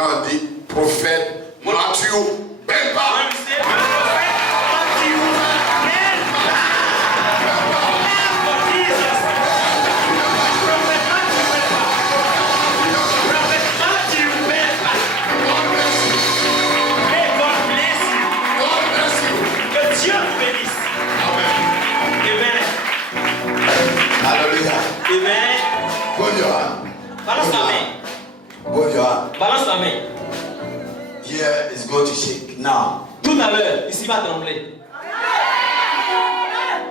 Quand on dit prophète Mathieu Bemba. Amen. Balance ta main. Balance ta main. Here is going to shake now. Tout à l'heure, ici va trembler.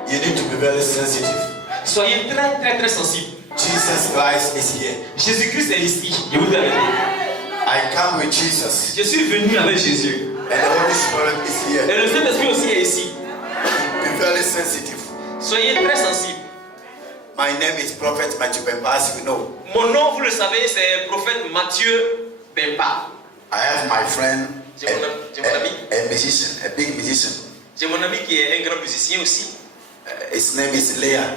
You need to be very sensitive. Soyez très très très sensible. Jesus Christ is here. Jésus-Christ est ici. Je vous le dis. I come with Jesus. Je suis venu avec Jésus. And the Holy Spirit is here. Et le Saint-Esprit aussi est ici. Be very sensitive. Soyez très sensible. My name is Prophet Mathieu Bemba, as you know. Mon nom, vous le savez, c'est prophète Mathieu Bemba. I have my friend, J'ai mon ami. a musician, a big musician. J'ai mon ami qui est un grand musicien aussi. His name is Leah.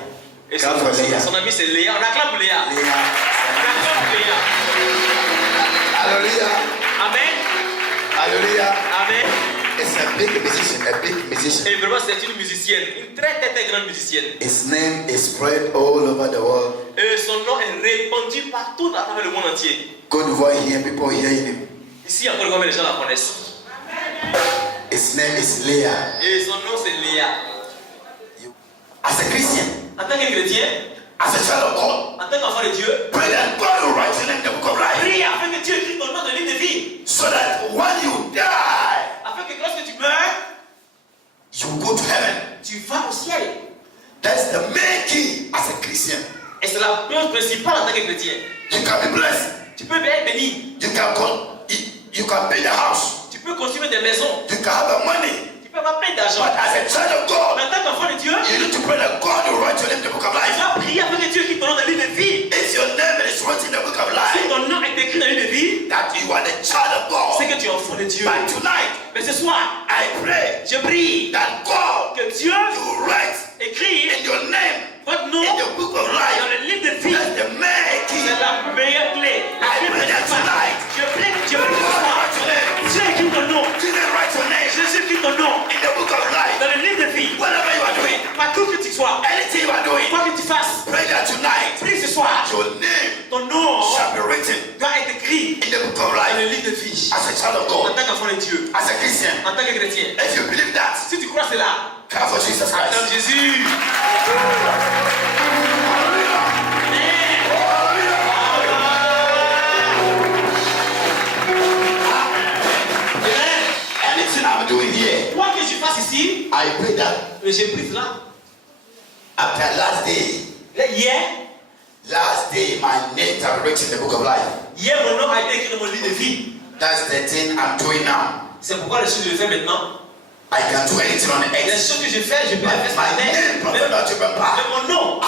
Et Clap for Leah. son ami c'est Léa. On acclame Léa. On Leah. acclame Léa. Hallelujah. Amen. Hallelujah. Amen. It's a big musician, a big musician. Et vraiment, c'est une musicienne. Une très très très grande musicienne. His name is spread all over the world. Et son nom est répandu partout à travers le monde entier. Good voice here, people hearing him. Ici, encore combien de gens la connaissent? His name is Leah. Et son nom c'est Léa. As a Christian, En tant que chrétien, as a child of God, en tant qu'enfant de Dieu, pray that God will write your name in the book of life. prie afin que Dieu écrive ton nom dans le livre de vie. So that when you die, Afin que lorsque tu meurs, you go to heaven. tu vas au ciel. That's the main key as a Christian. Et c'est la chose principale en tant que chrétien. You can be blessed. Tu peux être béni. You can build a house. Tu peux construire des maisons. You can have the money. Tu peux avoir plein d'argent. But as a child of God, Mais en tant qu'enfant de Dieu, you need to pray that God will write your name in the book of tu life. vas prier afin que Dieu écrive ton nom dans le livre de vie. If your name is written in the book of Si life, ton nom est écrit dans le livre de vie, that you are the child of c'est God. que tu es enfant de Dieu. But tonight, Mais ce soir, I pray je prie that God que Dieu will write écrive in your name votre nom in the book of dans life. le livre de vie. That's the main key. C'est la meilleure clé. La I clé pray that principale. tonight, Je prie que Dieu God écrive will ce soir. write your name. Dieu écrit ton nom. Jesus write your name Jésus écrit ton nom in the book of life. dans le livre de vie. Whatever you are doing, Partout que tu sois, anything you are doing, quoi que tu fasses, pray that tonight prie ce soir. your name Ton nom shall be written doit être écrit in the book of dans le life. livre de vie. As a child of En God, tant qu'enfant de Dieu, as a Christian, en tant que chrétien. if you believe that, Si tu crois cela, clap for Jesus acclame Christ. Jésus. Anything I'm doing here, Quoi que je fasse ici, I pray that j'ai pris cela. after Hier, last day, my name shall be written in the book of life. hier mon nom a été écrit dans mon livre de vie. That's the thing I'm doing now. C'est pourquoi les choses que je fais maintenant. I can do anything on the Les earth. choses que je fais, je peux les faire sur My la terre. name, Prophet Mathieu Bemba. Mais mon nom,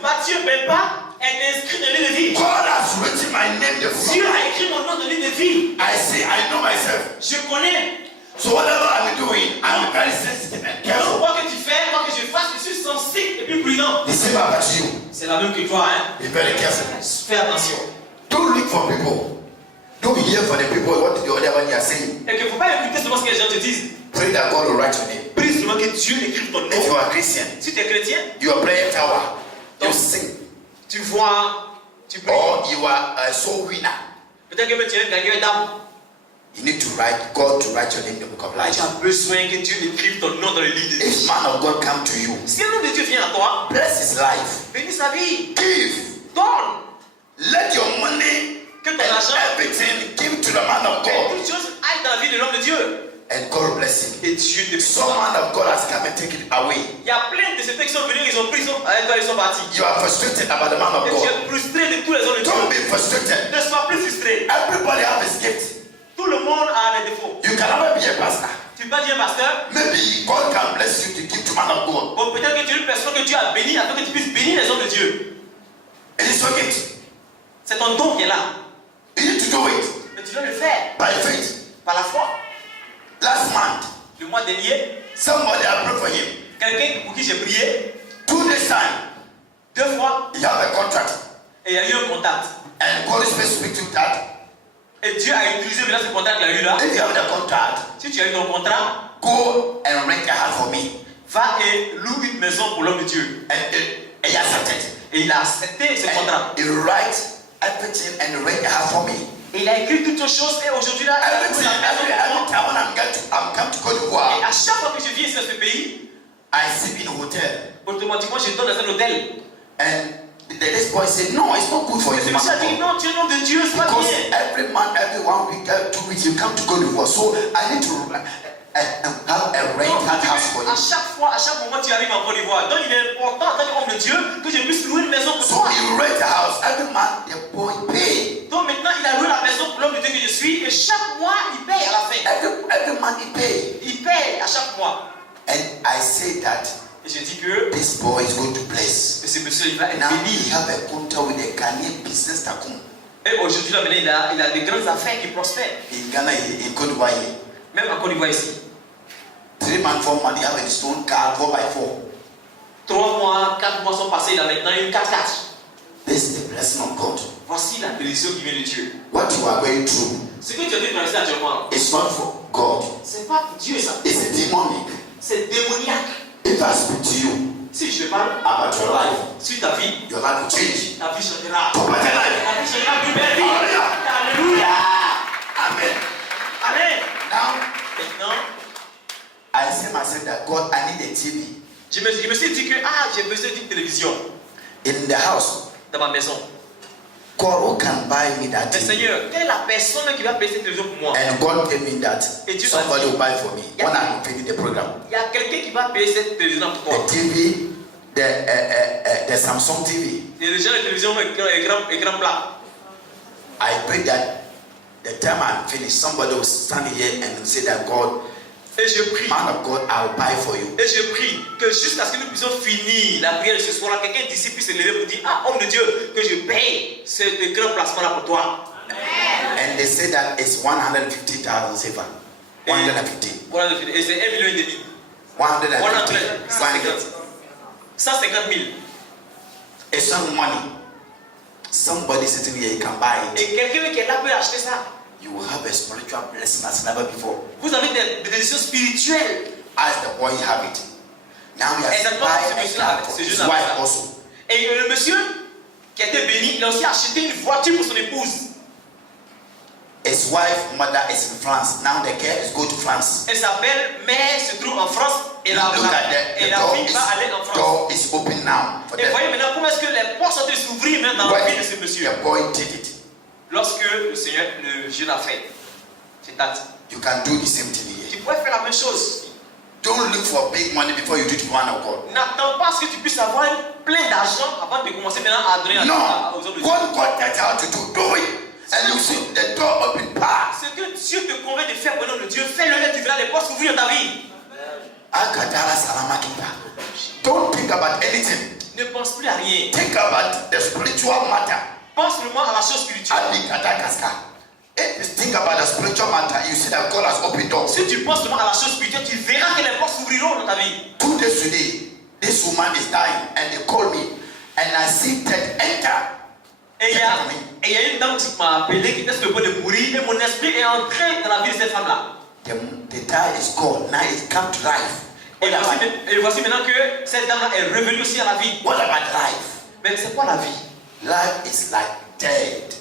Mathieu Bemba, est inscrit dans le livre de vie. God has written my name in the book of Dieu life. a écrit mon nom dans le livre de vie. I see, I know myself. Je connais. So whatever I'm doing, I'm very sensitive and Donc, careful. quoi que tu fais, quoi que je fasse, je suis sensible et puis prudent. The same about you. C'est la même que toi, hein. Be very careful. Fais attention. Don't look for people. Don't hear for the people what the other one you are saying. Et qu'il ne faut pas écouter seulement ce que les gens te disent. Pray that God will write your name. Prie seulement que Dieu écrive ton If you nom. are a Christian, Si tu es chrétien, your prayer tower, you Donc, sing. tu vois, tu pries. Or you are a soul winner. Peut-être que même tu es un gagneur d'âme. You need to write God to write your name in the book of life. Tu as besoin que Dieu écrive ton nom dans le livre de vie. If man of God come to you, Si un homme de Dieu vient à toi, bless his life. bénis sa vie. Give. Donne. Let your money Que ton and argent everything give to the man of et God. toutes choses aillent dans la vie de l'homme de Dieu. And God will bless him. Et Dieu te Some bénira. man of God has come and taken it away. Il y a plein de ces textes qui sont venus, ils ont pris, avec toi, ils sont partis. You are frustrated about the man of Et tu God. es frustré de tous les hommes de Don't Dieu. be frustrated. Ne sois plus frustré. Everybody have his gift. Tout le monde a des défauts. You can never be a pastor. Tu peux dire, pasteur, Maybe God can bless you to give to man of God. bon, peut-être que tu es une personne que Dieu a bénie afin que tu puisses bénir les hommes de Dieu. It is your gift. C'est ton don qui est là. You need to do it Mais tu dois le faire by faith. par la foi. Last month, Le mois dernier, somebody I prayed for him. quelqu'un pour qui j'ai prié 2 days time, 2 fois he have a contract. et il y a eu un contact. And God is supposed to speak to that. Et Dieu a utilisé maintenant ce contrat qu'il a eu là. If you have the contract, Si tu as eu ton contrat, go and rent a house for me. va et loue une maison pour l'homme de Dieu. And he accepted. Et il a accepté ce contrat. And he writes everything and rent a house for me. Et il a écrit toutes ces choses et aujourd'hui là, il a Every loué la maison pour moi. time when I'm come to Côte Et d'Ivoire, à chaque fois que je viens ici dans ce pays, I sleep in a hotel. automatiquement je dors dans un hôtel. And this boy said, no, it's not good for Et you. celui-ci a dit non, tu es l'homme de Dieu, c'est pas Because bien. every month, every 1 week, 2 weeks, you come to Côte d'Ivoire. So I need to have a rent Donc, house for à you. chaque fois, à chaque moment tu arrives en Côte d'Ivoire. Donc il est important en tant qu'homme de Dieu que je puisse louer une maison pour So toi. he rent a house every month. The boy pay. Donc maintenant il a loué la maison pour l'homme de Dieu que je suis et chaque mois il paye à la fin. Every month he pay. Il paye à chaque mois. And I say that Et je dis que this boy is going to bless. ce monsieur il va être Now béni. he have a contract with a Ghanaian business tycoon. Et aujourd'hui là maintenant il a des grandes affaires qui prospèrent. In Ghana, in Côte d'Ivoire, Même en Côte d'Ivoire ici. 3 months, 4 months, he have a stone car 4x4. 3 mois, 4 mois sont passés, il a maintenant une 4x4. This is the blessing of God. Voici la bénédiction qui vient de Dieu. What you are going through Ce que tu as traversé actuellement, is not for God. c'est pas pour Dieu ça. It's demonic. C'est démoniaque. If I speak to you Si je te parle about your life, sur ta vie, your life will change. ta vie changera. For better life. Ta vie changera plus belle vie. Hallelujah. Alléluia. Amen. Amen. Now, Maintenant, I say myself that God, I need a TV je me suis dit que j'ai besoin d'une télévision in the house. dans ma maison. God, who can buy me that Mais TV? Seigneur, quelle est la personne qui va payer cette télévision pour moi? And God told me that Et Dieu somebody m'a dit, will buy for me when I'm finished the program. Il y a quelqu'un qui va payer cette télévision pour The toi. TV, the Samsung TV. Et déjà la télévision écran plat. I pray that the time I'm finished, somebody will stand here and say that God, Et je prie. man of God, I'll buy for you. Et je prie que jusqu'à ce que nous puissions finir la prière de ce soir-là, quelqu'un d'ici puisse se lever pour dire, homme de Dieu, que je paye cet grand placement-là pour toi. And they say that it's 150,000 sefa. 150. Voilà, et c'est 1,5 million. 150. 150 000. It's some money. Somebody sitting here, you can buy it. Et quelqu'un qui est là peut acheter ça. You will have a spiritual blessing as never before. Vous avez des bénédictions spirituelles. As the boy have it. Now he has Exactement, buy c'est a monsieur là, car for c'est his juste wife là. also. Et le monsieur qui a été béni, il a aussi acheté une voiture pour son épouse. His wife, mother is in France. Now the girl is going to France. Et sa belle-mère se trouve en France. Et la Look at et the la fille va aller en France. door is open now for Et them. voyez maintenant comment est-ce que les portes sont en train de s'ouvrir maintenant dans la vie de ce monsieur. The boy did it. Lorsque le Seigneur, le Dieu l'a fait. C'est date. You can do the same thing Tu here. pourrais faire la même chose. Don't look for big money before you do it for one of God. N'attends pas à ce que tu puisses avoir plein d'argent avant de commencer maintenant à donner No. aux hommes de Dieu. What God tells you how to do it. And you see the door open pass. Ce que Dieu te convainc de faire au nom de Dieu, fais-le et tu verras les portes s'ouvrir dans ta vie. Akadara salama kita. Don't think about anything. Ne pense plus à rien. Think about the spiritual matter. Pense seulement à la chose spirituelle. Abikatakaska. If you think about the spiritual matter, you see that God has opened doors. Si tu penses seulement à la chose spirituelle, tu verras que les portes s'ouvriront dans ta vie. 2 days today, this woman is dying, and they call me, and I see that enter. Et il y a une dame qui m'a appelé qui était sur le point de mourir et mon esprit est entré dans la vie de cette femme-là. The die is gone. Now it's come to life. Et voici maintenant que cette dame-là est revenue aussi à la vie. What about life? Mais c'est quoi la vie? Life is like dead.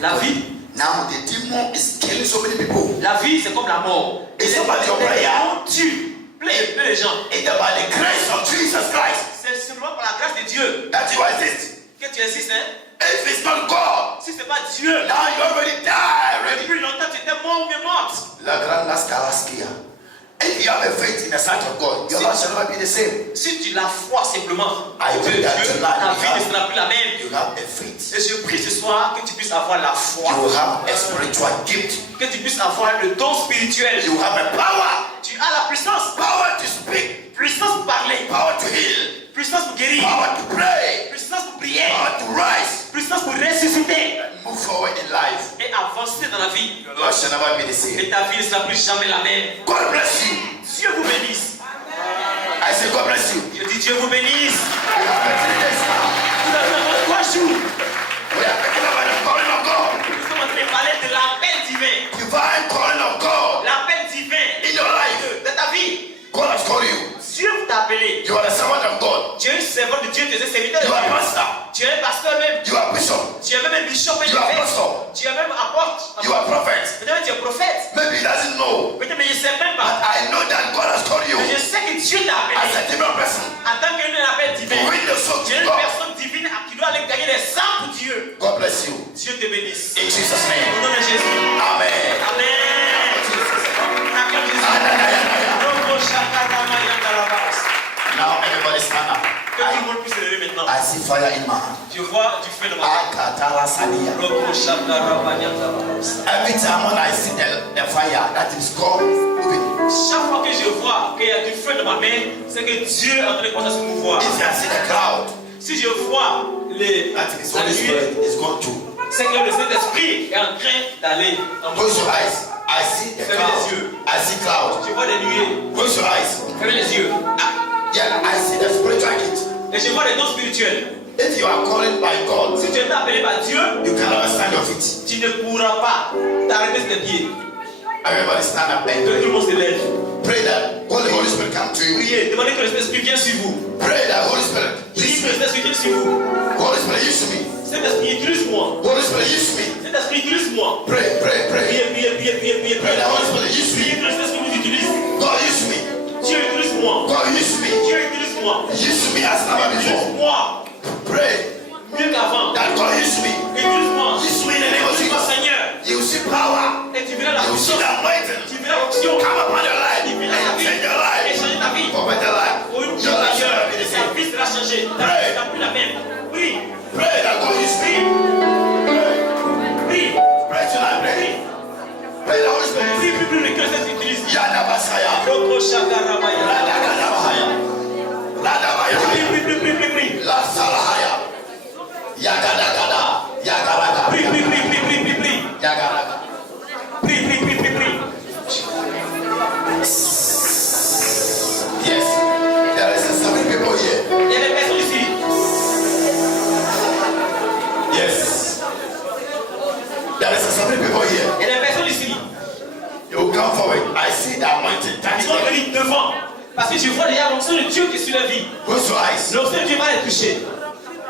La vie? Now the demon is killing so many people. La vie, c'est comme la mort. It's les about your prayer. démons tuent plein de gens. It's about the grace of Jesus Christ C'est seulement par la grâce de Dieu that you exist. que tu existes. Hein? If it's not God, Si ce n'est pas Dieu, now you already died already. depuis longtemps tu étais mort ou bien morte. La grande Lascalaskia. If you have a faith in the sight of God, your life shall never be the same. Si tu la foi simplement I de pray Dieu, that tonight ta vie ne sera plus la même. you have a faith. Et je prie ce soir que tu puisses avoir la foi, You have a spiritual gift. que tu puisses avoir le don spirituel. You have a power. Tu as la puissance, Power to speak. puissance pour parler, Power to heal. puissance pour guérir, Power to pray. puissance pour prier, Power to rise. puissance pour ressusciter Move forward in life. et avancer dans la vie. Your life shall never be the same. Et ta vie ne sera plus jamais la même. God bless you. Dieu vous bénisse. I say God bless you. Je dis Dieu vous bénisse. We have 3 days now. Nous avons encore 3 jours. We are talking about the calling of God. Nous sommes en train de parler de l'appel divine calling of God L'appel divin in your life. dans ta vie. God has called you. Dieu t'a appelé. You are a servant of God. Tu es un servant de Dieu, tu es un serviteur de You are Dieu. pastor. Tu es un pasteur même. You are bishop. Tu es même un bishop et You are évêque. apostle. Tu es même apôtre. You are prophet. Peut-être tu es prophète. Maybe he doesn't know. Peut-être mais je ne sais même But pas. I know that God has called you Mais je sais que Dieu t'a as appelé. a different person En tant qu'un appel to divin. win the soul Tu es to une God. personne divine qui doit aller gagner des âmes pour Dieu. God bless you. Dieu te bénisse. In Jesus' Au name. nom de Jésus. Amen. Amen. Acclame Jésus. Robo shakata mayanda rabas. Now everybody stand up. Que tout le monde puisse se lever maintenant. I see fire in my hand. Je vois du feu dans ma main. Akatala Sadia. Robo shakata mayanda rabas. Every time when I see the fire, that is God moving. Chaque fois que je vois qu'il y a du feu dans ma main, c'est que Dieu est en train de commencer à se mouvoir. If I see the cloud, Si je vois that is Holy Spirit is going to. c'est que le Saint-Esprit est en train d'aller en moi. Close your eyes. I see the Fermez cloud. les yeux. I see cloud. Je vois des nuées. Close your eyes. Fermez les yeux. Yeah, I see the spiritual gift. Et je vois des dons spirituels. If you are called by God, Si tu es appelé par Dieu, you cannot stand your feet. tu ne pourras pas t'arrêter sur tes pieds. Everybody stand up and Que tout pray. le monde se lève. Pray that Holy Spirit come to you. Priez. Demandez que le Saint-Esprit vienne sur vous. Pray that Holy Spirit Priez use que le me. Saint-Esprit vienne sur vous. Holy Spirit use me. Saint-Esprit, utilise-moi. Holy Spirit use me. Saint-Esprit, utilise-moi. Pray, pray, pray. Priez, priez, priez, priez, priez. Pray that Holy Spirit use Priez me. que le Saint-Esprit vous utilise. God use me. Dieu, utilise-moi. God use me. Dieu, utilise-moi. Use me as never before. Utilise-moi. Pray Mieux qu'avant. that God use me. Utilise-moi. Use me in the name of Utilise-moi, Jesus. Seigneur. You see power. Et tu verras la You see puissance. the anointing. Tu verras l'onction. Come upon your life Tu and verras ta vie. change your Et life changer ta vie. for better life. Pour une vie Your life shall meilleure. not be the Ta same. vie sera changée. Ta Pray. vie sera plus la même. Prie. Pray that God use me. Pray. Prie. Pray tonight. Pray. Pray the Holy Spirit. Prie plus que le Saint-Esprit utilise. Yada Basaya. Roko shakarabaya. Radagada Bahaya. Radabaya. Prie, prie, prie, prie, prie. La Salahaya. Yagadagada. Yagaraga. Prie, prie, prie, prie, prie, prie, prie. Yagaraga. Prie, prie, prie, prie, prie. Yes. There is seven people here. Il y a des personnes ici. Yes. There is seven people here. Il y a des personnes ici. You come forward. I see the anointing Ils touching vont them. venir devant. Parce que je vois déjà l'onction de Dieu qui est sur la vie. Close your eyes. L'onction de Dieu va les toucher.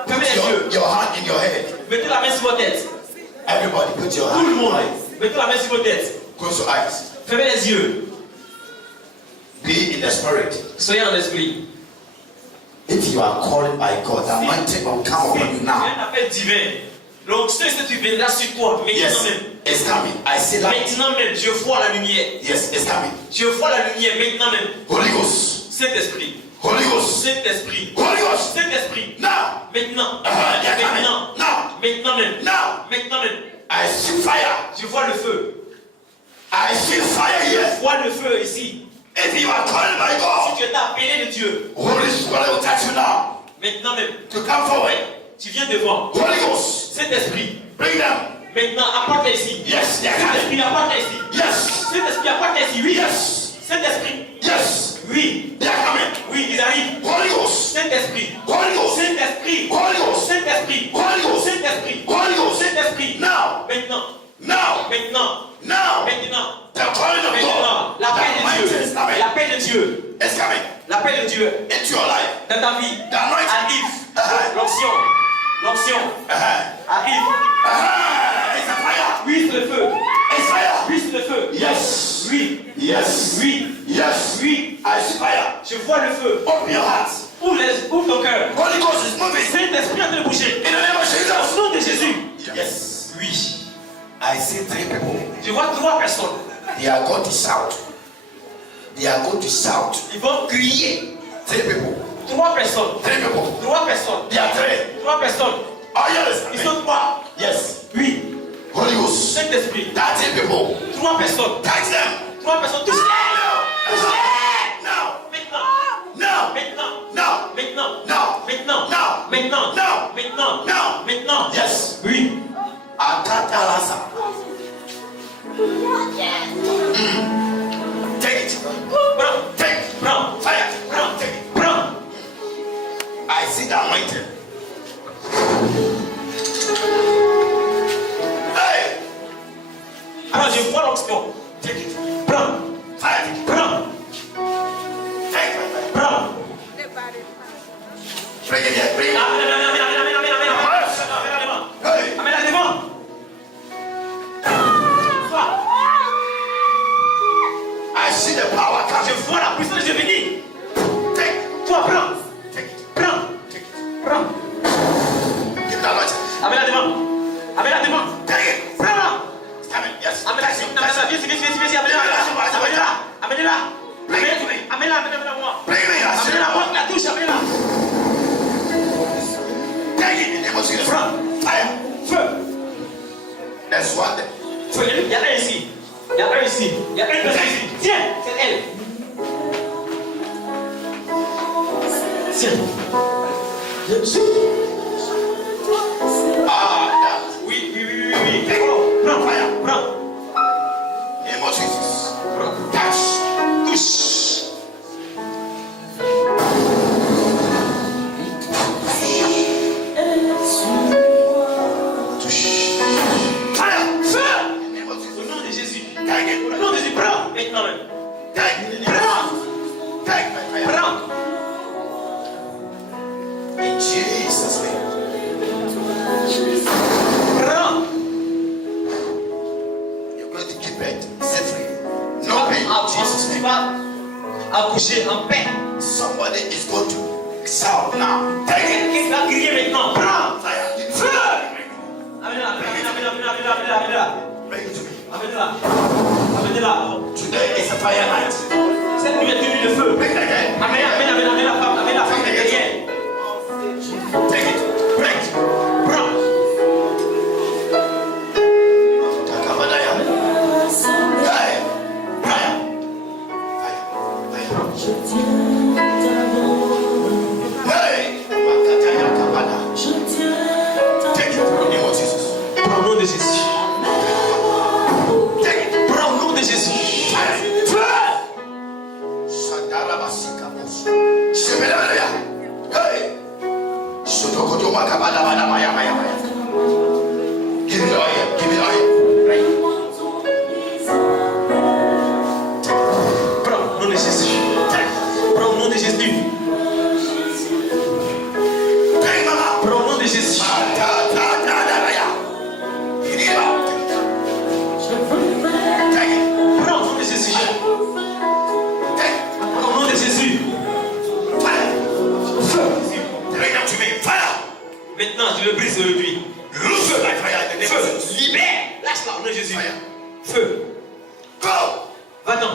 Fermez les yeux. Your hand in your head. Mettez la main sur votre tête. Everybody put your Tout hand le in your monde. head. Mettez la main sur votre tête. Close your eyes. Fermez les yeux. Be in the spirit. Soyez en esprit. If you are called by God, the anointing will come upon you C'est now. un appel divin. L'onction que tu viendras sur toi. Maintenant Yes, même. it's coming. I see light. Maintenant même. Je vois la lumière. Yes, it's coming. Je vois la lumière maintenant même. Holy Ghost. Saint-Esprit. Holy Ghost. Saint-Esprit. Holy Ghost. Saint-Esprit. Now. Maintenant. They're coming. Maintenant. Now. Maintenant même. Now. Maintenant même. I see fire. Je vois le feu. I see fire Je here. vois le feu ici. If you are called by Si God, tu es appelé de Dieu. Holy Spirit will touch you now Maintenant même. to come forward. Tu viens devant. Holy Ghost, Saint-Esprit. bring them. Maintenant, apporte ici. Yes, they're coming. Saint-Esprit, apporte ici. Yes, Saint-Esprit, apporte ici. Oui. yes, Saint-Esprit. yes, Oui. they're coming. Oui, ils arrivent. Holy Ghost, Saint-Esprit. Holy Ghost, Saint-Esprit. Holy Ghost, Saint-Esprit. Holy Ghost, Saint-Esprit. Holy Ghost. Saint-Esprit. Now, Maintenant. now, Maintenant. now, Maintenant. the calling of Maintenant. God, the L'appel de anointing Dieu. is coming. L'appel de Dieu. It's coming L'appel de Dieu. into your life. Dans ta vie. The anointing. Arrive. L'onction. L'onction. Arrive. It's a fire. Oui, c'est le feu. It's fire. Oui, c'est le feu. Yes, Oui. yes, Oui. yes. Oui. I see fire. Je vois le feu. Open your heart. Ouvre ton cœur. Holy Ghost is moving. Saint-Esprit est en train de bouger. In the name of Au Jesus. nom de Jésus. Yes. Oui. I see three people. Je vois 3 personnes. They are going to shout. They are going to shout. Ils vont crier. Three people. 3 personnes. Three people. 3 personnes. They are three. 3 personnes. Are you Ils listening? sont 3. Yes. Oui. Holy Ghost. Saint-Esprit. 13 people. 3 personnes. Touch them. 3 personnes. Touche-les. Touche-les. Now. Maintenant. Now. Maintenant. Now. Maintenant. Now. Maintenant. Now. Maintenant. Now. Maintenant. Now. Maintenant. Yes. Oui. Akatalasa. Take it. Prends. Take it. Prends. Fire. Prends. Take it. Prends. I see the anointing. Hey. Alors je vois l'onction. Prends. Fire. Prends. Take my fire. Prends. Bring it here. Bring it. Amène-la devant. I see the power coming. Je vois la puissance de venir. Take. Toi, prends. Take it. Prends. Take it. Prends. Give that light. Amène-la devant. Amène-la devant. Take it. Prends-la. Yes. Amène-la. Amène-la. Amène-la moi. Amène-la moi, la touche, amène-la. Take it in the name of Jesus. Prends. Fire. Feu. There's one there. Feu. Il y a un ici. Il y a un ici. Il y a une personne ici. Tiens, c'est elle. Tiens. Je suis. Ah, oui. Prends, fire. Prends. Name of Jesus. Prends. Touch. Touche. Accoucher en paix. Somebody is going to shout now. Quelqu'un va crier maintenant. Prends. Feu. Amène-la. Bring it to me. Amène-la. Today is a fire night. Cette nuit est une nuit de feu. Amène la femme derrière. Take it. Bring it. Prends. Takabadaya. Give it oil. Prends au nom de Jésus. Prends au nom de Jésus. Prends au nom de Jésus. Prends au nom de Jésus. Prends au nom de Jésus. Feu. Maintenant, je le brise depuis. Feu. Feu. Libère. Lâche-la au nom de Jésus. Feu. Go. Va-t'en.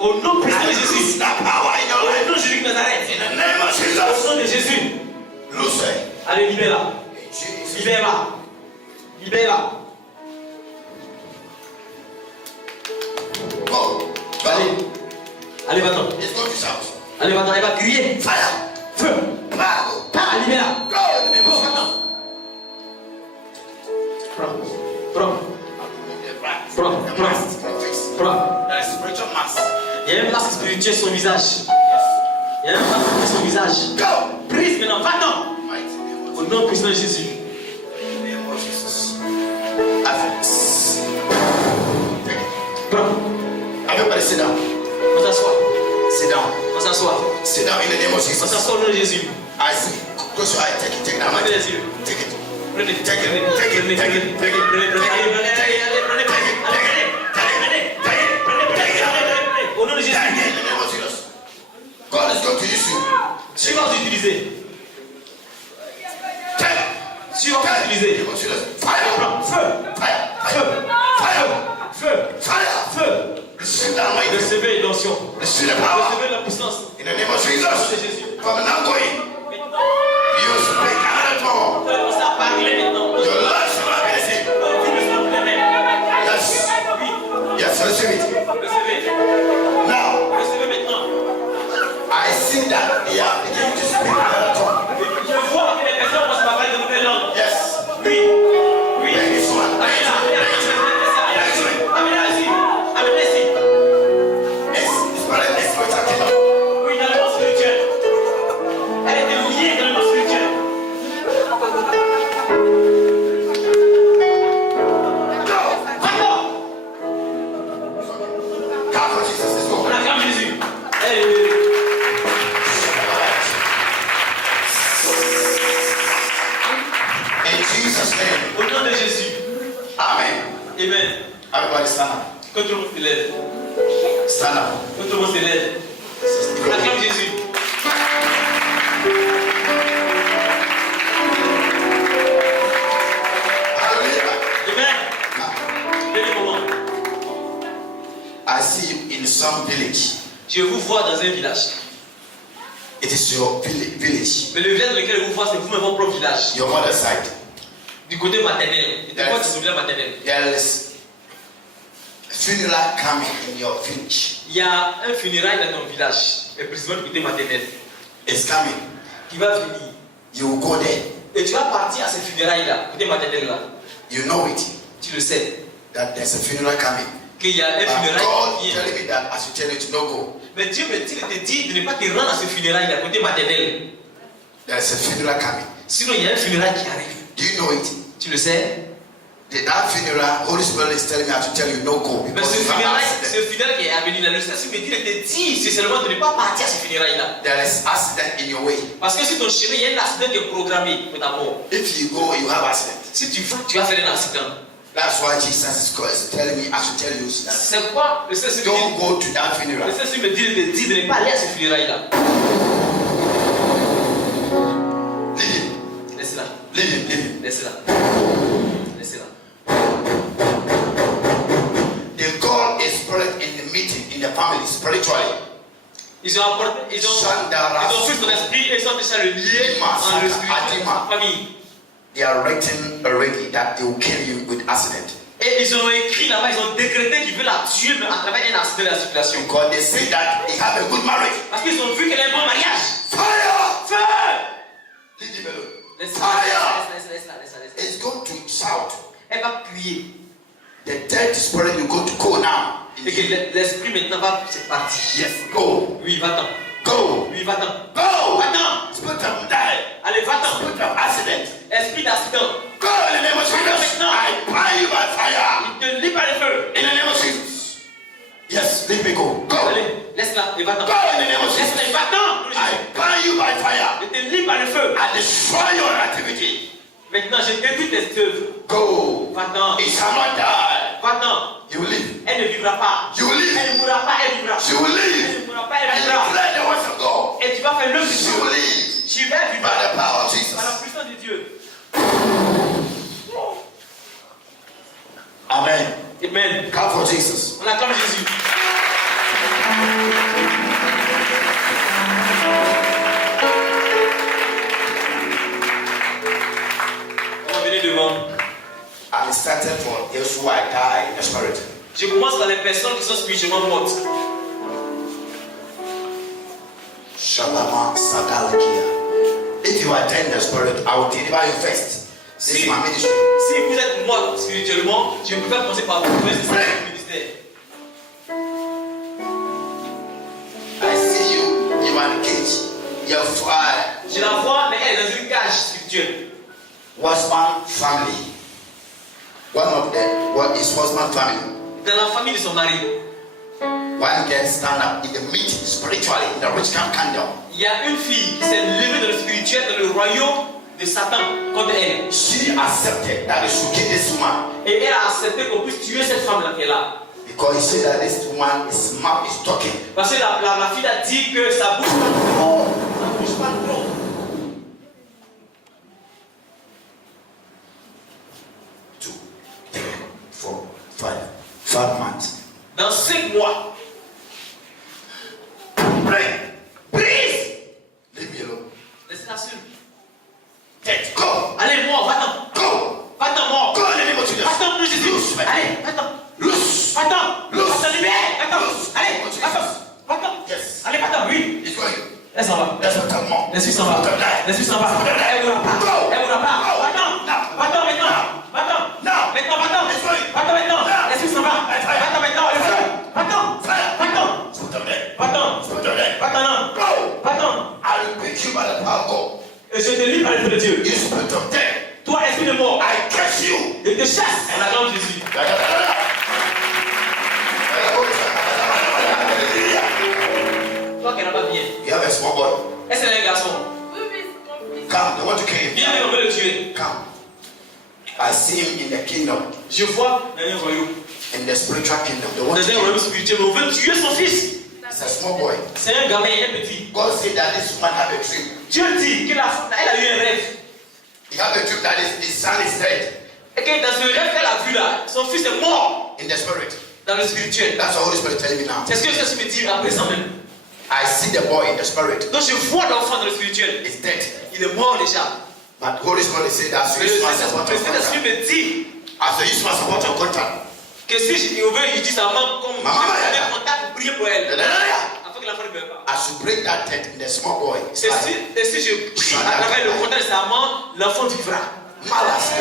Au nom puissant de Jésus. Au nom de Jésus de Nazareth. Au nom de Jésus. Allez, libère-la. Libère-la. Allez, va-t'en. Allez, va-t'en. Elle va crier. Feu. Libère-la. Va-t'en. Prends. Il y a une masque spirituelle sur son visage. Prise maintenant, va-t'en. Au nom puissant de Jésus. Prends. Everybody sit down. On s'assoit. On s'assoit. Sit down in the name of Jesus. On s'assoit au nom de Jésus. I see. Close your eyes. Take it now. Take it. Prenez. Au nom de Jésus. God is going to use you. Tu vas l'utiliser. Fire. Recevez l'onction. Recevez la puissance. In the name of Jesus. From now going. You speak another tongue. Your life shall not be the same. Yes, receive it. Now, I see that they are beginning to speak another tongue. Yes. Bring this one. It's spiritual kingdom. Clap for Jesus. Let's On go. acclame Jésus. Hey. In Jesus' name. Au nom de Jésus. Amen. Amen. Everybody stand up. Que tout le monde se lève. Stand up. Que tout le monde se lève. On acclame Jésus. Hallelujah. Amen. Now, Venez moment. I see you in some village. Je vous vois dans un village. It is your village. Mais le village dans lequel je vous vois, c'est vous-même votre propre village. Your mother's side. Du côté maternel. Et de quoi c'est son village maternel? There is funeral coming in your village. Il y a un funérail dans ton village. Et précisément du côté maternel. It's coming. Qui va venir. You will go there. Et tu vas partir à ce funérail-là. Côté maternel là. You know it. Tu le sais. That there's a funeral coming. Qu'il y a un But funérail God qui vient. telling me that I should tell you to not go. Mais Dieu me dit de te dire de ne pas te rendre à ce funérail-là. Côté maternel. There's a funeral coming. Sinon il y a un funérail qui arrive. Do you know it? Tu le sais? That funeral, Holy Spirit is telling me I should tell you no go. Mais Because ce you have funérail accident. qui est à venir là, le Saint-Esprit me dit de te dire, c'est seulement de ne pas partir à ce funérail-là. There is accident in your way. Parce que sur ton chemin, il y a un accident qui est programmé pour ta mort. If you go, you have accident. Si tu vas, tu vas faire un accident. That's why Jesus is telling me I should tell you that C'est quoi le Saint-Esprit don't go to that le funeral. Saint-Esprit me dit de te dire de ne pas aller à ce funérail-là. Leave him. Laisse-la. Leave him. Leave him. Laisse-la. Laisse-la. The God is present in the meeting, in the family, spiritually. Ils ont apporté, ils ont pris son esprit et ils ont déjà le lié en le spirit de sa famille. They are written already that they will kill you with accident. Et ils ont écrit là-bas, ils ont décrété qu'ils veulent la tuer mais à travers un accident de la circulation. Because they say that he have a good marriage. Parce qu'ils ont vu qu'elle a un bon mariage. Fire! Feu! Leave him alone. Laisse-la, Fire! laisse-la. It's going to shout. Elle va crier. The dead spirit will go to go now. Et que l'esprit maintenant va se partir. Yes, go. Oui, va-t'en. Go. Oui, va-t'en. Go. Va-t'en. Spirit of die. Allez, va-t'en. Spirit of accident. Esprit d'accident. Go in the name of Jesus. I bind you by fire. Il te lit par le feu. In the name of Jesus. Yes, let me go. Go. Allez, laisse-la et va-t'en. Go in the name of Laisse-la et Jesus. va-t'en. I bind you by fire. Il te lit par le feu. I destroy your activity. Maintenant, je détruis tes œuvres. Go. Va-t'en. It shall not die. Va-t'en. You will live. Elle ne vivra pas. You will live. Elle ne mourra pas, elle vivra. She will Elle live. ne mourra pas, elle And vivra. declare the words of God. Et tu vas faire l'œuvre de She Dieu. will live Tu vas by vivre the power of par la Jesus. puissance de Dieu. Amen. Amen. Clap for Jesus. On acclame Jésus. On va venir devant. I started for those who are die in the spirit. Je commence par les personnes qui sont spirituellement mortes. Shalama Sadalakia. If you are dead in the spirit, I will deliver you first. This is my ministry. Si vous êtes mort spirituellement, je préfère commencer par vous. C'est ça le ministère. I see you, you are engaged. You're fire. Je la vois, mais elle est dans une cage spirituelle. Husband family. One of them, what is husband family? Dans la famille de son mari. One can stand up in the meeting spiritually in the rich camp kingdom. Il y a une fille qui s'est levée dans le spirituel, dans le royaume de Satan contre elle. She accepted that they should kill this woman Et elle a accepté qu'on puisse tuer cette femme-là qui est là. because he said that this woman is mouth is talking. Parce que la fille a dit que ça bouge pas trop. Ça bouge pas trop. 2, 3, 4, 5 months. Dans 5 mois. Pray. Brise. Leave me alone. Laissez-la seule. Dead. Go. Allez, mort, va-t'en. Go. Va-t'en, mort. Go in the name of Jesus. Va-t'en, plus Jésus. Loose. Allez, va-t'en. Loose. Va-t'en. Loose. Va-t'en, libère. Va-t'en. Loose. Allez, va-t'en. Va-t'en. Yes. Allez, va-t'en, oui. It's going. Elle s'en va. That's what I'm on. Laisse-lui s'en va. Laisse-lui s'en va. Elle mourra pas. Go. Elle mourra pas. Go. Va-t'en. Now. Va-t'en maintenant. Va-t'en. Now. Maintenant, va-t'en. It's going. Va-t'en maintenant. Now. Laisse-lui s'en va. Va-t'en maintenant. Le feu. Va-t'en. Fire. Va-t'en. Spirit of death. Va-t'en. Spirit of death. Va-t'en là. Go. Va-t'en. I rebuke you by the power of God. Et je te lis par le feu de Dieu. You spirit of death. Toi, esprit de mort. I curse you. Je te chasse. En la grande Jésus. a small boy? Est-ce que c'est un garçon? Come, they want to kill him. Viens, on veut le tuer. Come. I see him in the kingdom. Je vois dans un royaume. In the spiritual kingdom. They want Dans to un kill royaume him. spirituel, mais on veut tuer son fils. It's a small boy. C'est un gamin, un petit. God said that this woman had a dream. Dieu dit qu'elle a eu un rêve. He had a dream that his son is dead Et que dans ce rêve qu'elle a vu là, son fils est mort in the spirit. dans le spirituel. That's what Holy Spirit telling me now. C'est ce que Jésus me dit à présent même. I see the boy in the spirit. Donc je vois l'enfant dans le spirituel. He's dead. Il est mort déjà. But Holy Spirit said that Mais so le you must support your Saint-Esprit contract. me dit As a you must support your contract. que si je veux, il dit ça avant comme un contact pour prier pour elle. Afin que l'enfant ne meure pas. I should break that death in the small boy. Et si je prie à travers le contact de sa main, l'enfant vivra. Malas.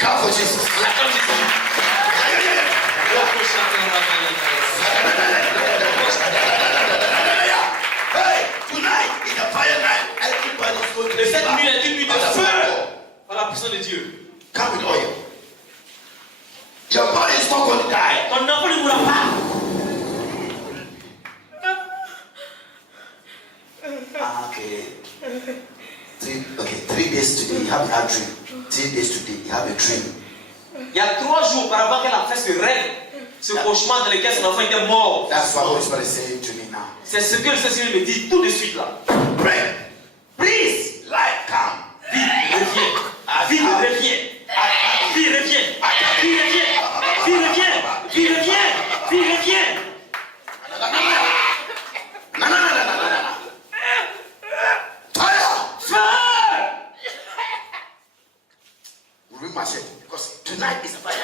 Come for Jesus. La comme Jésus. Hey, tonight is a fire night. Everybody's going to Et cette nuit be est une nuit de feu par la puissance de Dieu. Come with oil. Your body is not going to die. Ton enfant ne mourra pas. Okay. 3 days today, you have a dream. 3 days today, you have a dream. Il y a 3 jours auparavant qu'elle a fait ce rêve, ce cauchemar dans lequel son enfant était mort. That's what Holy Spirit is saying to me now. C'est ce que le Seigneur me dit tout de suite là. Pray. Please. Light come. Vie revient. Vie revient. Vie revient. Vie revient. Vie revient. Vie revient. Vie revient. No. Fire. Fire. Read my shit because tonight is a fire.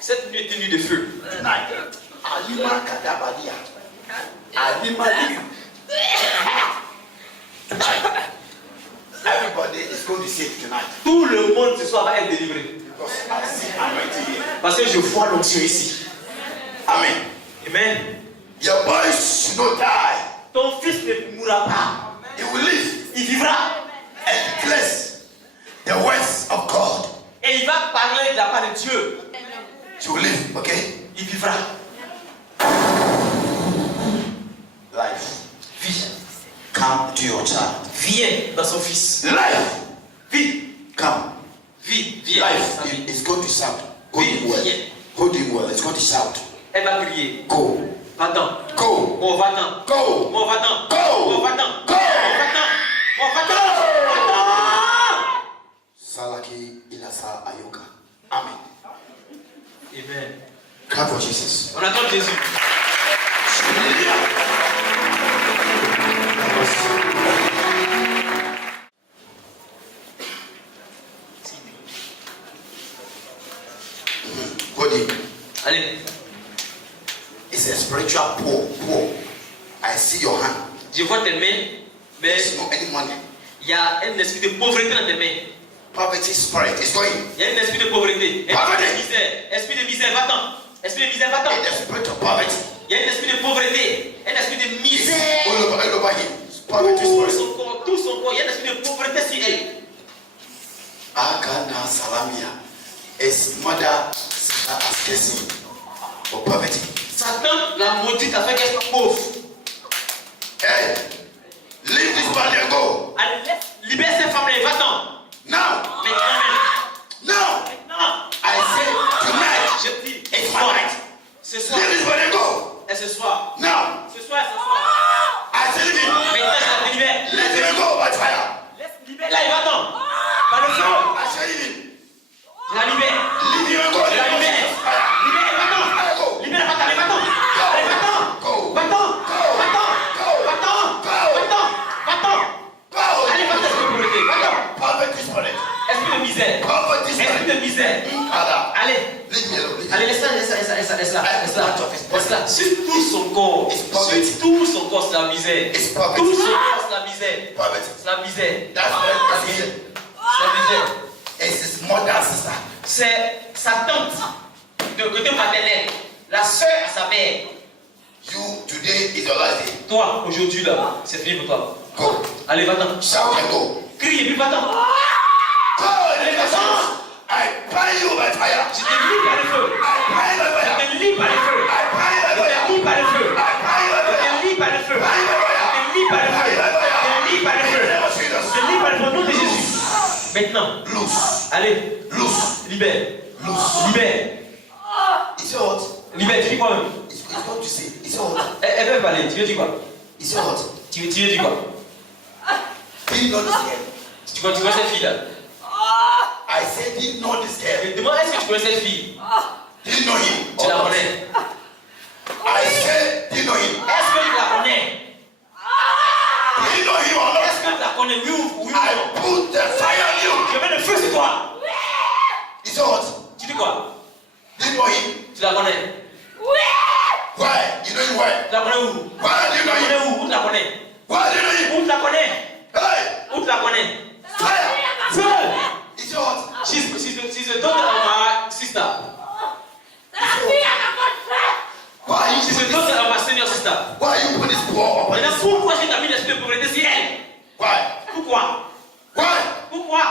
Cette nuit est une nuit de feu. Tonight. Alima Kadabadia. Alima Liga. Everybody is going to save tonight. Tout le monde ce soir va être délivré. Because I see anointing here. Parce que je vois l'onction ici. Amen. Amen. Your boy should not die. Ton fils ne mourra pas. He will live Il vivra. and declares the words of God. Et il va parler de la part de Dieu. He will live, okay? Il vivra. Life. Vie. Come to your child. Viens dans son fils. Life. Vie. Come. Vie. Viens. Life is going to shout. Hold him well. Viens. Hold him well. It's going to shout. Elle va crier. Go. Va-t'en. Go. Bon, va-t'en. Go. Bon, va-t'en. Go. Bon, va-t'en. Go. Va-t'en. Bon, va-t'en. Va-t'en. Salaki Ilasa Ayoka. Amen. Amen. Clap for Jesus. On attend Jésus. Hold him. Allez. It's a spiritual pull. I see your hand. Je vois tes mains, mais There's no any money. il y a un esprit de pauvreté dans tes mains. Poverty spirit is going. Il y a un esprit de pauvreté. Pauvreté. Esprit de misère, va-t'en. Esprit de misère, va-t'en. In the spirit of poverty. Il y a un esprit de pauvreté. Un esprit de It's misère. all over him. Poverty spirit. Tout son corps, il y a un esprit de pauvreté sur elle. Akana Salamia. His mother is kissing for poverty. Satan l'a maudite afin qu'elle soit pauvre. Hey, leave this body and go. Allez, libère cette femme-là, va-t'en. Now. Maintenant. I say tonight. Je dis, It's my night. ce soir, Leave this body and go. et ce soir, Now. ce soir. I say leave him. Maintenant, je la libère. Let him go by fire. Laisse libérer. Là, il va-t'en. Par le feu. I say leave him. Je la libère. Leave him and go. Je la libère. Libère, va-t'en. Go. Libère, va-t'en, allez, va-t'en. Allez, va-t'en. Go. Va-t'en. Va-t'en. Va-t'en. Va-t'en. Va-t'en. Go. Allez, va-t'en, esprit de pauvreté. Va-t'en. Poverty spirit. Esprit de misère. Poverty Esprit spirit. de misère. Allah. Allez. Leave me alone. Leave me Allez, alone. laisse-la. Sur tout son corps. Sur tout son corps, c'est la misère. It's poverty. Tout son corps, c'est la misère. Poverty. C'est la misère. That's what it is. C'est la misère. It's his mother sister. C'est sa tante de côté maternel, la sœur à sa mère. You today is your last day. Toi, aujourd'hui là, c'est fini pour toi. Go. Allez, va-t'en. Shout and go. Crie et puis va-t'en. Go. Allez, va-t'en. I bind you by fire. Je te lis par le feu. I bind by Je fire. te lis par le feu. I bind by Je te fire. lis par le feu. I bind by Je fire. te lis par le feu. Bind by fire. Je te lis par le feu. Maintenant. Loose. Allez. Loose. Libère. Loose. Libère. It's hot. Libère. Tu dis quoi même? It's what you say. It's hot. Elle veut parler. Tu veux dire quoi? It's hot. Tu veux dire quoi? Did not this girl. Tu vois cette fille là? I said did not this girl. Je demande est-ce que tu connais cette fille? Did know him. Tu la connais? I said did know him. Est-ce que tu la connais? Did know him or not? Est-ce que tu la connais? Oui ou non? I put the fire on you. Je mets le feu sur toi. It's hot. Tu dis quoi? Did know him. Tu la connais? Why? You know him why? Tu la connais où? Why do you Tu know la connais him? où? Où tu la connais? Why do you know him? Où tu la connais? Hey! Où tu la connais? Fire! Feu! It's hot. She's the daughter of my sister. Why you She's put the daughter this? of my senior sister. Why you put this poor up on Maintenant, this? pourquoi j'ai mis l'esprit de pauvreté sur elle? Why? Pourquoi? Why? Pourquoi?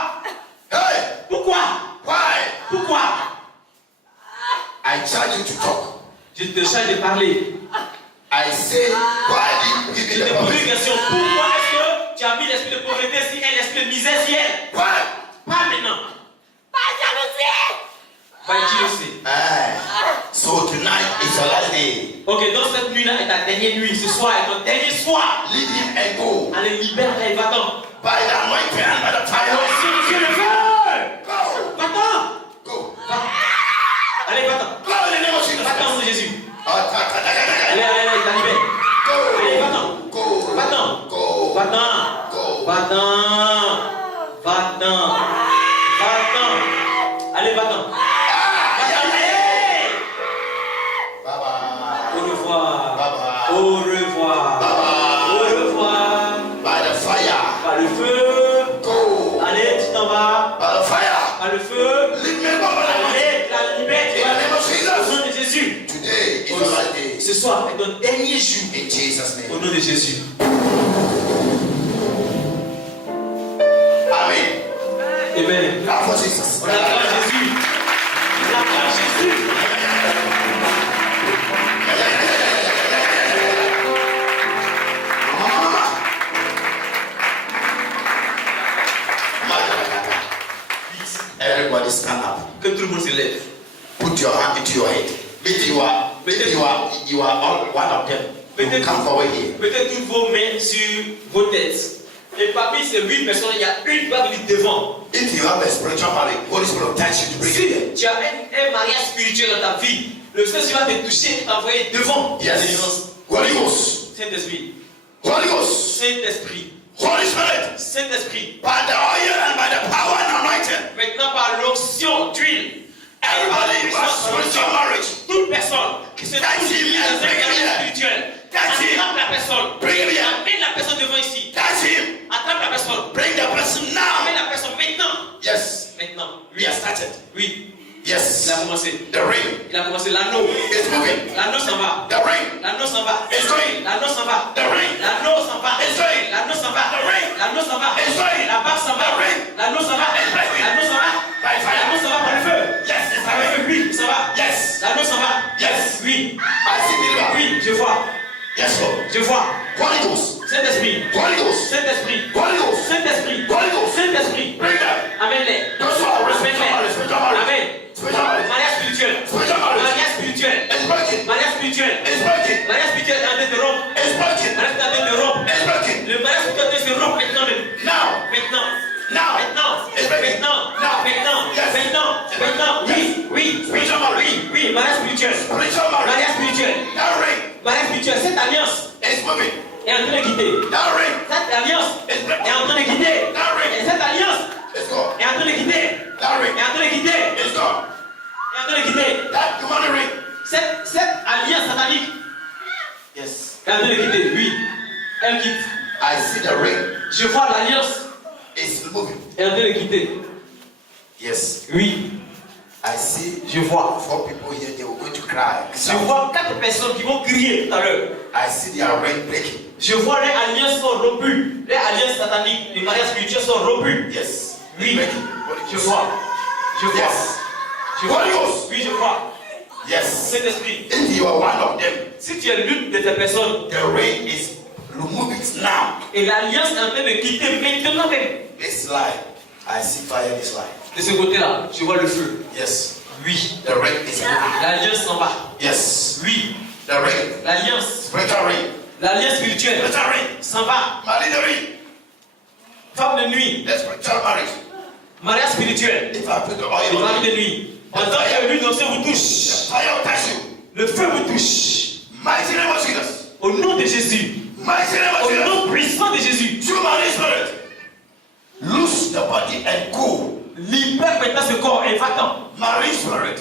Hey! Pourquoi? Why? Pourquoi? I charge you to talk. Je te charge de parler. I say, why did you give Je me te the pose une promise? question. Pourquoi est-ce que tu as mis l'esprit de pauvreté sur elle, l'esprit de misère sur elle? Why? Pas maintenant. Bah, Dieu le sait. So tonight is your last day. Ok, donc cette nuit-là est ta dernière nuit. Ce soir est ton dernier soir. Leave him and go. Allez, libère-la et va-t'en. By the anointing and by the fire. Monsieur le feu! Go. Va-t'en! Go. Allez, va-t'en. Go in the name of Jesus. Va-t'en, nom de Jésus. Go. Allez, allez, t'as libéré. Allez, va-t'en. Go. Va-t'en. Go. Va-t'en. Go. Va-t'en. Va-t'en. Va-t'en. Allez, va-t'en. Allez! Bye bye. Au revoir. Bye bye. Au revoir. Bye Au revoir. By the fire. Par le feu. Go. Allez, tu t'en vas. By the fire. Par le feu. Leave me alone. Allez, la liberté. In the name of Au Jesus. nom de Jésus. Today is your last day. Ce soir est ton dernier jour. In Jesus' Au name. nom de Jésus. Amen. Amen. Clap for Jesus. On acclame Jésus. On acclame Jésus. Everybody stand up. Que tout le monde se lève. Put your hand into your head. If you are all one of them, you come forward here. Mettez toutes vos mains sur vos têtes. Et parmi ces 8 personnes, il y a une qui va venir devant. If you have a spiritual marriage, Holy Spirit will touch you to bring it here. Si tu as un mariage spirituel dans ta vie, le Seigneur va te toucher et t'envoyer devant. Yes. Holy Ghost. Saint-Esprit. Holy Ghost. Saint-Esprit. Holy Spirit. Saint-Esprit. By the oil and by the power and anointing. Maintenant par l'onction d'huile. Everybody who has spiritual marriage. Toute personne qui se touche dans un mariage spirituel. Attrape la personne. Bring him here. Amène la personne devant ici. Touch him. Attrape la personne. Bring the person now. Amène la personne maintenant. Yes. Maintenant. We have started. Oui. Yes. Il a commencé. The ring Il a commencé. L'anneau. is moving. L'anneau s'en va. The ring L'anneau s'en va. is going. L'anneau s'en va. The ring L'anneau s'en va. is going. L'anneau s'en va. The ring L'anneau s'en va. is going. La barre s'en va. The ring L'anneau s'en va. is going. L'anneau s'en va. By fire. L'anneau s'en va par le feu. Yes. It's Par le feu, coming. oui, ça va. Yes. L'anneau s'en va. Yes. Oui. I see deliver. Oui, je vois. Yes, Lord. Je vois. Holy Ghost. Saint-Esprit. Holy Ghost. Saint-Esprit. Holy Ghost. Saint-Esprit. Holy Ghost. Saint-Esprit. Bring them. Amène-les. Those who are spiritual marriage. Spiritual marriage. Amen. Spiritual marriage. Mariage spirituel. Spiritual marriage. Mariage spirituel. It's breaking. Mariage spirituel. It's breaking. Mariage spirituel est en train de rompre. It's breaking. Mariage est en train de rompre. It's breaking. Le mariage spirituel est en train de se rompre maintenant même. Now. Maintenant. Now. Maintenant. It's breaking. Maintenant. Now. Maintenant. Yes. Maintenant. Maintenant. Oui. Oui. Spiritual marriage. Oui. Oui. Mariage spirituel. Spiritual marriage. Mariage spirituel. That ring Mariage spirituel. Cette alliance is moving. est en train de quitter. That ring Cette alliance is est breaking. en train de quitter. That ring Et cette alliance is gone. est en train de quitter. That ring Est en train de quitter. is gone. Est en train de quitter. That demonic ring. Cette alliance satanique Yes. est en train de quitter. Oui. Elle quitte. I see the ring Je vois l'alliance is moving. est en train de quitter. Yes. Oui. I see Je vois. 4 people here. They were going to cry. Je vois 4 personnes qui vont crier tout à l'heure. I see their ring breaking. Je vois les alliances sont rompues. Les alliances sataniques, les mariages spirituels sont rompus. Yes. Oui. Breaking. Je vois. Je vois. Yes. Je vois. Holy Ghost. Oui, je vois. Yes. Saint-Esprit. If you are one of them, Si tu es l'une de ces personnes the ring is remove it now. et l'alliance est en train de quitter maintenant même. This life, I see fire this way. De ce côté-là, je vois le feu. Yes. Oui. The ring is moving. L'alliance s'en va. Yes. Oui. The ring. L'alliance. Spiritual ring. L'alliance spirituelle Spiritual ring. s'en va. Marry the ring. Femme de nuit. The spiritual marriage. Mariage spirituel. If I put the Le oil on mari it, de nuit. Pendant que l'huile d'onction vous touche, fire will touch you. le feu vous touche. Mighty name of Jesus. Au nom de Jésus. Mighty name of Au Jesus. nom puissant de Jésus. True marriage spirit. Loose the body and go. Libère maintenant ce corps et va-t'en. Marriage spirit.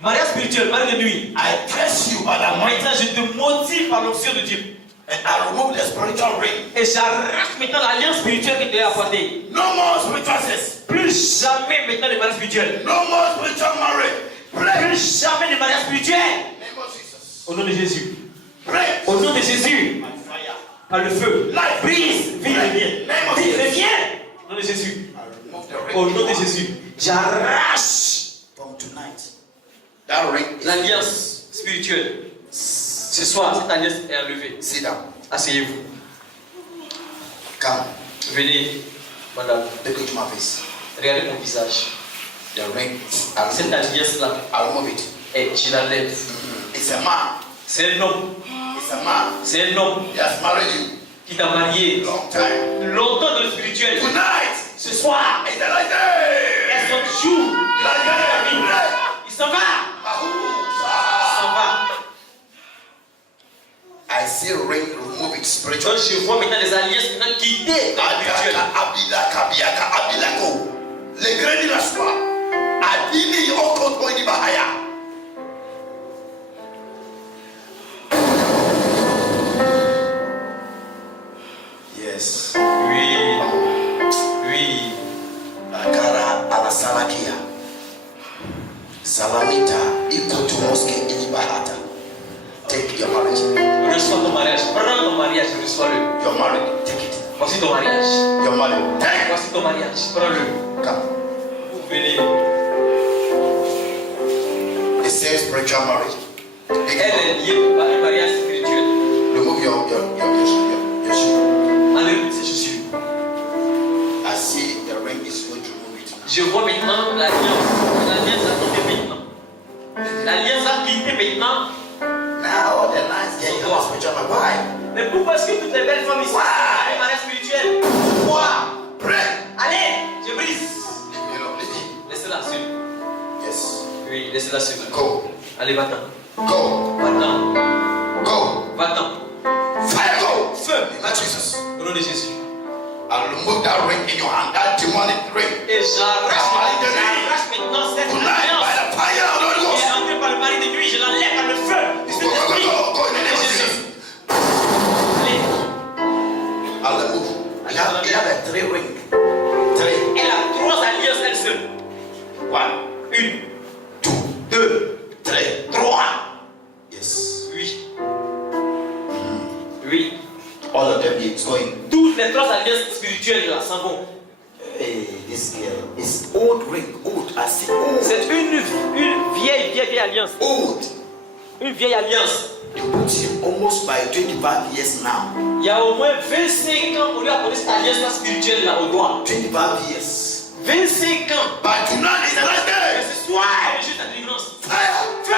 Mariage spirituel, mari de nuit. I curse you by the might Maintenant, je te maudis par l'onction de Dieu. and I remove the spiritual ring. Et j'arrache maintenant l'alliance spirituelle qui t'est apportée. No more spiritual sex. Plus jamais maintenant de mariage spirituel. No more spiritual marriage. Pray. Plus jamais de mariage spirituel. Name of Jesus. Au nom de Jésus. Pray. Au nom de Jésus. By fire. Par le feu. Life. Brise. Vive et viens. Vive et viens. Au nom de Jésus. I remove the ring. Au nom de Jésus. J'arrache From tonight. That ring is l'alliance spirituelle. Ce soir, cette alliance est enlevée. sit down. Asseyez-vous. Come. Venez, madame. Look into my face. Regardez mon visage. The ring. Cette alliance-là, I'll remove it. et je la lève. It's a man. C'est un homme. It's a man. C'est un homme He has married you. qui t'a marié Long time. longtemps dans le spirituel. Tonight. Ce soir, It's the last day. est son jour. Last day. Il s'en va. Il s'en va. I see ring remove it spiritual. Donc je vois maintenant les alliances maintenant quitter dans le spirituel. Abilaka biaka abilako. Le greni la soi. Adini okot oini bahaya. Yes. Oui. Oui. Akara alasalakia. Salamita ikotu moske ilibahata. Take your marriage. Reçois ton mariage. Prends ton mariage, reçois-le. You're married. Take it. Voici ton mariage. You're married. Take it. Voici ton mariage. Prends-le. Come. Venez. The same spiritual marriage. Take Elle it. est liée par un mariage spirituel. Remove your shoe. Enlève ses chaussures. I see the ring is going to remove it. Je vois maintenant l'alliance. L'alliance a quitté maintenant. L'alliance a quitté maintenant. Now the last day of spiritual marriage. Why? Mais pourquoi est-ce que toutes les belles femmes ici ont un mariage spirituel? Pourquoi? Pray. Allez, je brise. Leave me alone. Leave me. Laissez-la seule. Yes. Oui, laissez-la seule. Go. Allez, va-t'en. Go. Va-t'en. Go. Va-t'en. Fire go. Feu. Va Jesus. Au nom de Jésus. I'll remove that ring in your hand. That demonic ring. Et j'arrache maintenant cette Tonight by alliance. the fire of the Holy Il Ghost. est entré par le mari de nuit. Je l'enlève par le feu. Go, go, go, go, go in the name of Jesus. Allez. I'll remove. You have a 3 ring. 3. Elle a 3 alliances elle seule. 1, 1, 2, 2, 3. 3. Yes. Oui. Oui. All of them is going. Toutes les 3 alliances spirituelles là s'en vont. Hey, this girl is old ring. Old. I see old. C'est une vieille alliance. Old. Une vieille alliance. You put him almost by 25 years now. Il y a au moins 25 ans pour lui apporter cette alliance spirituelle là au doigt. 25 years. 25 ans. But tonight is the last Et day. ce soir, elle est juste à délivrance. Fire. Feu!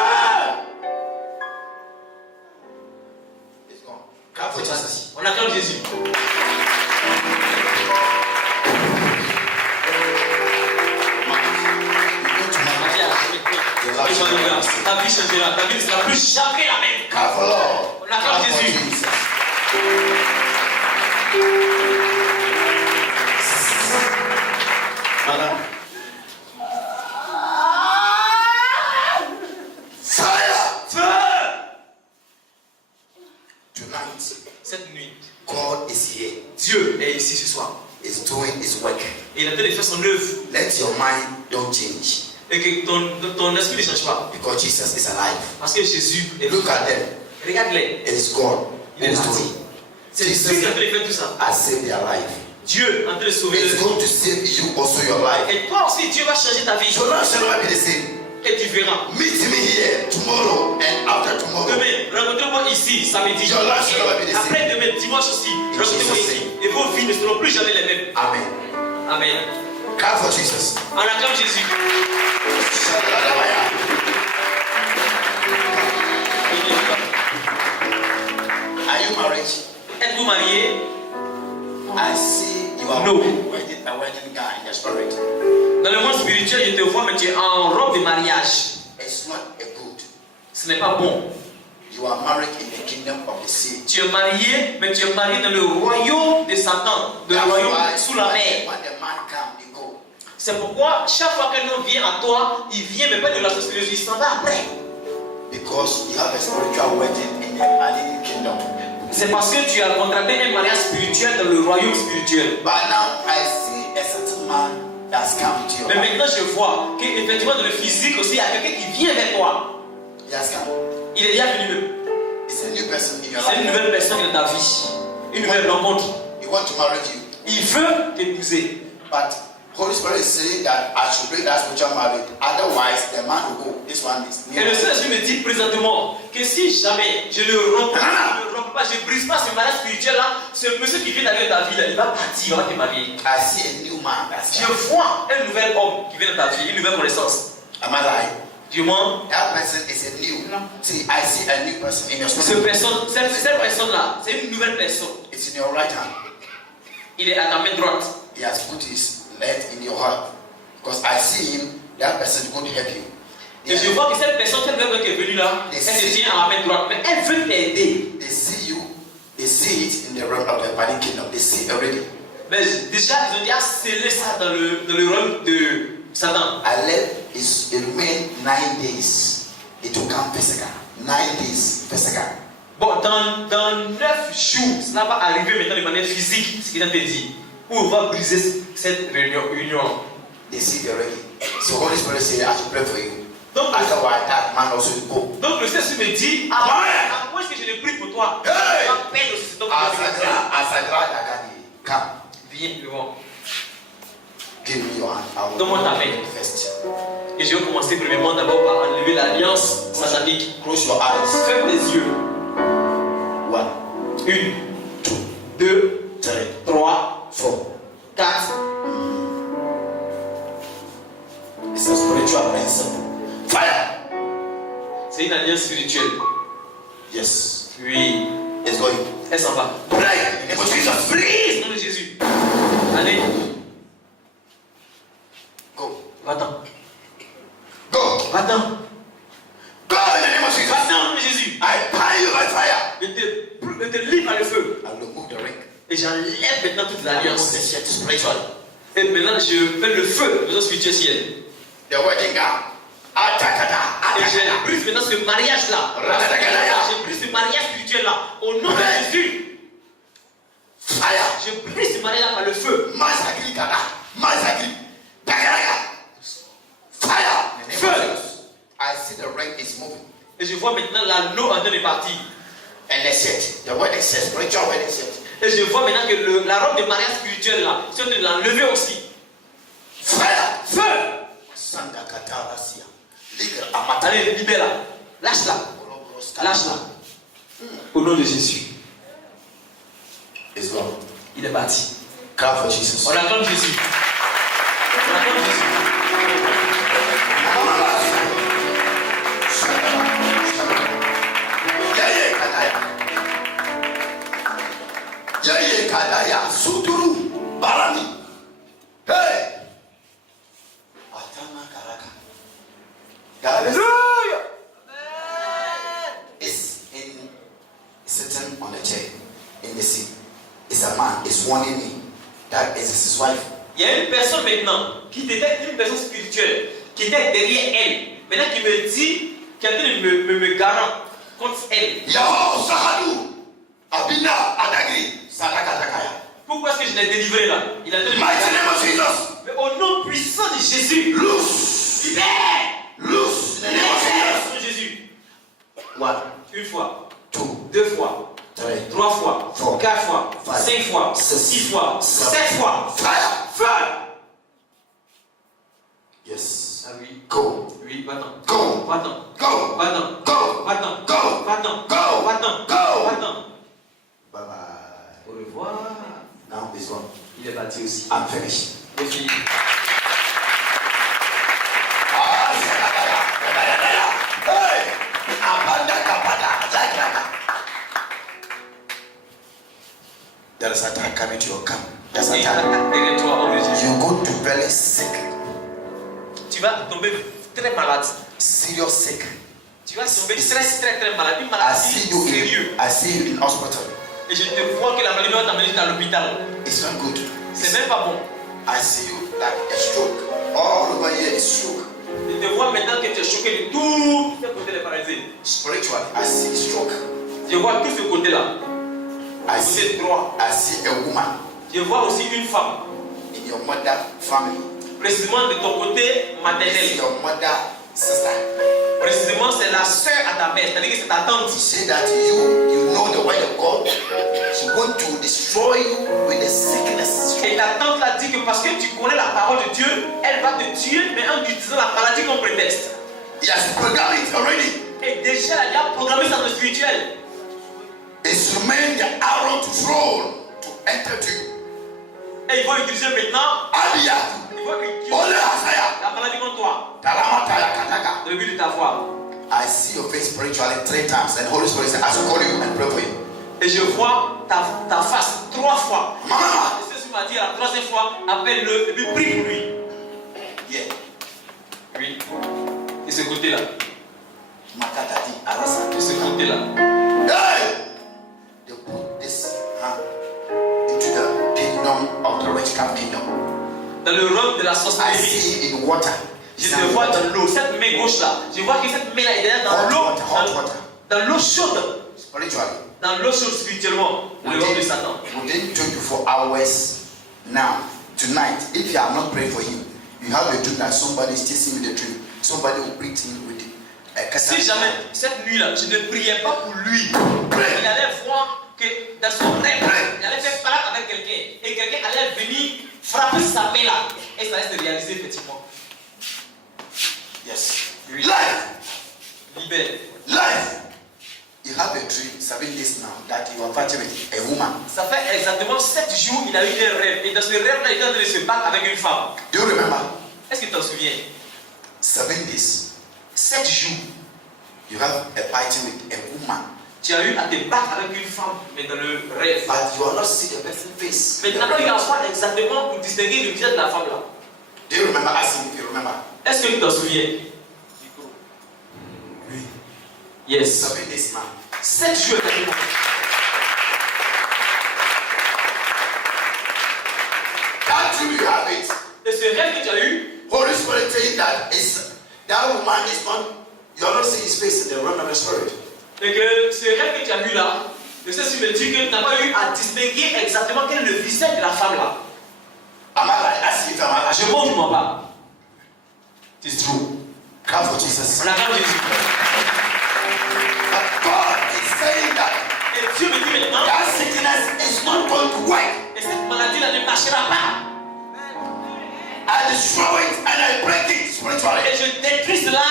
It's gone. Clap for Jesus. On acclame Jésus. Ta vie changera, ta vie ne sera plus jamais la même. Clap for Lord. On acclame Clap for Jésus. Jesus. Madame. Fire. Feu! Tonight, Cette nuit, God is here. Dieu est ici ce soir. He's doing his work. Et il est en train de faire son œuvre. Let your mind don't change. Et que ton esprit ne change pas. Because Jesus is alive. Parce que Jésus est Look at them. Regarde-les. It is God who Il est is parti. doing. C'est Dieu qui est en train de faire tout ça. I saved their life. Dieu est en train de sauver It's leur going vie. to save you also your life. Et toi aussi, Dieu va changer ta vie. Your life shall not be the same. Et tu verras. Meet me here tomorrow and after tomorrow. Demain, rencontrez-moi ici, samedi. Your life shall not be the same. Après demain, dimanche aussi, rencontrez-moi ici. Et vos vies ne seront plus jamais les mêmes. Amen. Amen. Clap for Jesus. On acclame Jésus. Are you married? Êtes-vous marié? I see you are No. wearing a wedding gown in the spirit. Dans le monde spirituel, je te vois, mais tu es en robe de mariage. It's not a good. Ce n'est pas bon. You are married in the kingdom of the sea. Tu es marié, mais tu es marié dans le royaume de Satan, le That's royaume why sous la mer. when the man comes, he go. C'est pourquoi chaque fois qu'un homme vient à toi, il vient, mais pas de la sorcellerie, il s'en va après. Because you have a spiritual wedding in the Malian kingdom. C'est parce que tu as contracté un mariage spirituel dans le royaume spirituel. But now I see a certain man that's come to Mais you. maintenant, je vois qu'effectivement, dans le physique aussi, il y a quelqu'un qui vient vers toi. He has come. Il est déjà venu. It's a new person in your C'est une life. nouvelle personne dans ta vie. Une nouvelle rencontre. He wants to marry you. Il veut t'épouser. But Holy Spirit is saying that I should break that spiritual marriage. Otherwise, the man will go. This one is Et le Saint-Esprit me dit présentement que si jamais je ne romps pas, je ne brise pas ce mariage spirituel-là, ce monsieur qui vient dans ta vie, là, il va partir, il va te marier. I see a new man that's Je come. vois un nouvel homme qui vient dans ta vie, une nouvelle connaissance. Am I lying? Du moins, That person is a new. See, I see a new person in your cette spirit. personne-là, c'est une nouvelle personne. It's in your right hand. Il est à ta main droite. He has put his leg in your heart. Because I see him, that person is going to help you. Et je vois que cette personne, cette personne qui est venue là, elle se tient à la main droite, mais elle veut t'aider. They see you, they see it in the realm of the Malian kingdom. They see it already. Mais déjà, ils ont déjà scellé ça dans le royaume de Satan. I let it remain 9 days. It will come physical. 9 days physical. Bon, dans 9 jours, cela va arriver maintenant de manière physique, ce qu'il a dit. Où on va briser cette union. They see it already. So Holy Spirit said, I should pray for you. Donc, Otherwise, that man also will go. donc le Saint-Esprit me dit, à moins que je ne prie pour toi, Hey! tu vas perdre aussi cet homme que tu veux. Asagra Dagadi. Come. Viens devant. Give me your hand. I will Donne-moi ta do main. it first. Et je vais commencer premièrement d'abord par enlever l'alliance satanique. Close your eyes. Ferme tes yeux. 1, 1, 2, 3, 3, 4. 4. It's a spiritual principle. Fire! C'est une alliance spirituelle. Yes. Oui. It's going. Elle s'en va. Pray. In the name of Jesus. Prise au nom de Jésus. Allez, Go. va-t'en. Go. Va-t'en. Go in the name of Jesus. Va-t'en au nom de Jésus. I tie you by fire. Je te livre par le feu. I will remove the ring. Et j'enlève maintenant toute I remove l'alliance. the shirt spiritually. Et maintenant, je fais le feu de notre spirituel ciel. The wedding gown. Atakada. Et Atakada. je brise maintenant ce mariage-là. Je brise ce mariage spirituel-là. Au nom de Jésus. Fire. Je brise ce mariage-là par le feu. Masakili kada. Masakili. Takaraga. Fire. In the name of Jesus. I see the ring is moving. Et je vois maintenant l'anneau en train de partir. And the shirt. The wedding shirt. Spiritual wedding shirt. Et je vois maintenant que la robe de mariage spirituel là, c'est en train de l'enlever aussi. Fire. Feu! Sanda katarasia. Liga amata. Allez, libère-la. Lâche-la. Lâche-la. Au nom de Jésus. It's gone. Il est parti. Clap for Jesus. On acclame Jésus. On acclame Jésus. Yeye kadaya suturu barani. Hey. Atana karaka. Hallelujah. It's sitting on a chair in the sea. It's a man. It's warning me. That is his wife. Il y a une personne maintenant qui était une personne spirituelle qui était derrière elle. Maintenant qui me dit, qui est en train de me garant contre elle. Yaho Sahadu. Abina Adagri. Sadakatakaya. Pourquoi est-ce que je l'ai délivré là? Il a donné. Mighty name of Jesus. Mais au nom puissant de Jésus. Loose. Libère! Loose. In the name of Jesus. Libère Jésus. 1, Une fois, 2, 2 fois, 3. 3 fois, 4 fois, 5 fois, 6 fois, 7 fois. Fire. Feu! Yes. Ah oui. Go. Oui, va-t'en. Go. Va-t'en. Go. Va-t'en. Go. Va-t'en. Go. Va-t'en. Go. Va-t'en. Go. Va-t'en. Bye bye. Au revoir. Now it's gone. Il est parti aussi. I'm finished. Les filles. There is attack coming to your camp. There's Et une attack. attaque derrière toi, au nom de Jésus. You go to very sick, Tu vas tomber très malade. serious sick. Tu vas tomber très malade. Une I maladie see you sérieuse. I see you in hospital. Et je te vois que la maladie va t'amener à l'hôpital. It's not good. C'est même pas bon. I see you like a stroke. All over here is stroke. Je te vois maintenant que tu es choqué de tout ce côté de paralysé. Spiritually, I see stroke. Je vois tout ce côté-là. I Côté see droit. I see a woman Je vois aussi une femme. in your mother family. Précisément de ton côté It's maternel. your mother sister. Précisément, c'est la sœur à ta mère. C'est-à-dire que c'est ta tante. She said that you know the word of God. She want to destroy you with the sickness. Et ta tante l'a dit que parce que tu connais la parole de Dieu, elle va te tuer, mais en utilisant la maladie comme prétexte. He has programmed it already. Et déjà, elle a programmé ça dans le spirituel. It's remain the arrow to throw to enter to you. Et ils vont utiliser maintenant, Adia, ils vont utiliser Ole Asaya, la maladie contre toi, Talamata Yakataka. dans le but de t'avoir. I see your face spiritually 3 times, and Holy Spirit said, I should call you and pray for you. Et je vois ta face 3 fois. Mama, Et ceci m'a dit la 3e fois, appelle-le et puis prie pour lui. yeah, Oui. Et ce côté-là. Makatati Arasa. Et ce côté-là. Hey! They put this hand into the kingdom of the rich camp kingdom. Dans le robe de la I sorcellerie. see in water. Je te vois dans l'eau, cette main gauche-là. Je vois que cette main-là est derrière dans l'eau. Hot water. Dans l'eau chaude. Spiritually. Dans l'eau chaude spirituellement. Dans le robe de Satan. Within 24 hours now, tonight, if you are not praying for him, you have a dream that somebody is chasing you the dream. Somebody will beat him with a Si jamais cette nuit-là, je ne priais pas pour lui, il allait voir que dans son rêve, il allait faire parler avec quelqu'un. Et quelqu'un allait venir frapper sa main là. Et ça allait se réaliser effectivement. Yes. Oui. Life. Libère. Life. You have a dream 7 days now that you are fighting with a woman. Ça fait exactement 7 jours qu'il a eu un rêve. Et dans ce rêve-là, il est en train de se battre avec une femme. Do you remember? Est-ce que tu t'en souviens? 7 days. 7 jours. You have a fighting with a woman. Tu as eu à te battre avec une femme, mais dans le rêve. But you are not seeing the person's face. Mais tu n'as pas eu à voir exactement pour distinguer le visage de la femme là. Do you remember asking if you remember? Est-ce que tu t'en souviens? Oui. Yes. 7 days now. 7 jours exactement. That dream you have it. Et ce rêve que tu as eu, Holy Spirit saying that is that woman is not. You are not seeing his face in the realm of the spirit. et que ce rêve que tu as eu là, le Saint-Esprit me dit que tu n'as pas eu à distinguer exactement quel est le visage de la femme là. Am I right? Ask if I'm Je montre moi pas. It's true. Clap for Jesus. On acclame Jésus. But God is saying that Et Dieu me dit maintenant, that sickness is not going to work. et cette maladie là ne marchera pas. I destroy it and I break it spiritually. Et je détruis cela,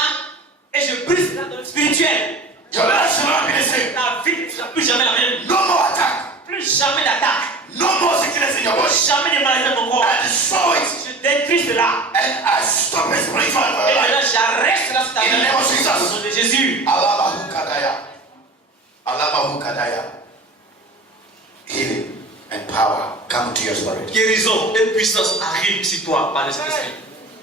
et je brise cela dans le spirituel. Your life shall not be the same. Ta vie ne sera plus jamais la même. No more attack. Plus jamais d'attaque. No more sickness in your body. Jamais de maladie dans mon corps. I destroy it Je détruis cela. and I stop it spiritually for Et your maintenant life. j'arrête cela sur ta In the vie. name of Au Jesus. nom de Jésus. Alabahu Kadaya. Alabahu Kadaya. Healing and power come to your spirit. Guérison et puissance arrivent sur toi par le Saint-Esprit.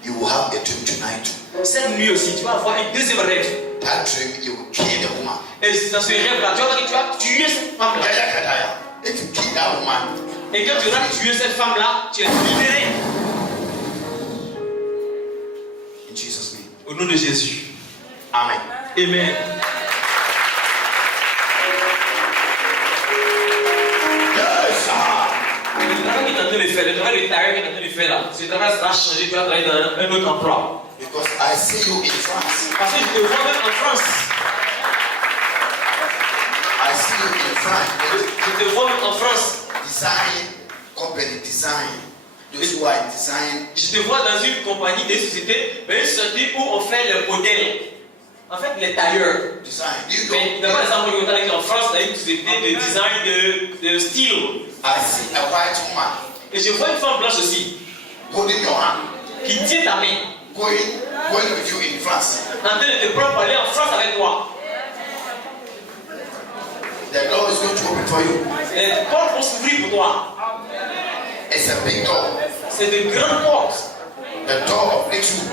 You will have a dream tonight. Cette nuit aussi, tu vas avoir un deuxième rêve. That dream, you will kill the woman. Et dans ce rêve-là, tu vas voir que tu vas tuer cette femme-là. Yaya Kadaya. If you kill that woman, Et quand tu auras tué cette femme-là, tu es libéré. in Jesus' name. Au nom de Jésus. Amen. Amen. Yes, sir. Le travail que tu es en train de faire, le travail de tailleur que tu es en train de faire là, ce travail sera changé, tu vas travailler dans un autre emploi. Because I see you in France. Parce que je te vois même en France. I see you in France. Je te vois même en France. Design, company design. Those who are in design. Je te vois dans une compagnie, des sociétés, mais une société où on fait le modèle. En fait, les tailleurs. Design. You Mais know, d'abord, exemple, en France, il y a une société de design de style. I see a white woman Et je vois une femme blanche aussi, holding your hand, qui tient ta main, going with you in France. en train de te prendre pour aller en France avec toi. The door is going to open for you. Les portes vont s'ouvrir pour toi. It's a big door. C'est de grandes portes. The door of breakthrough.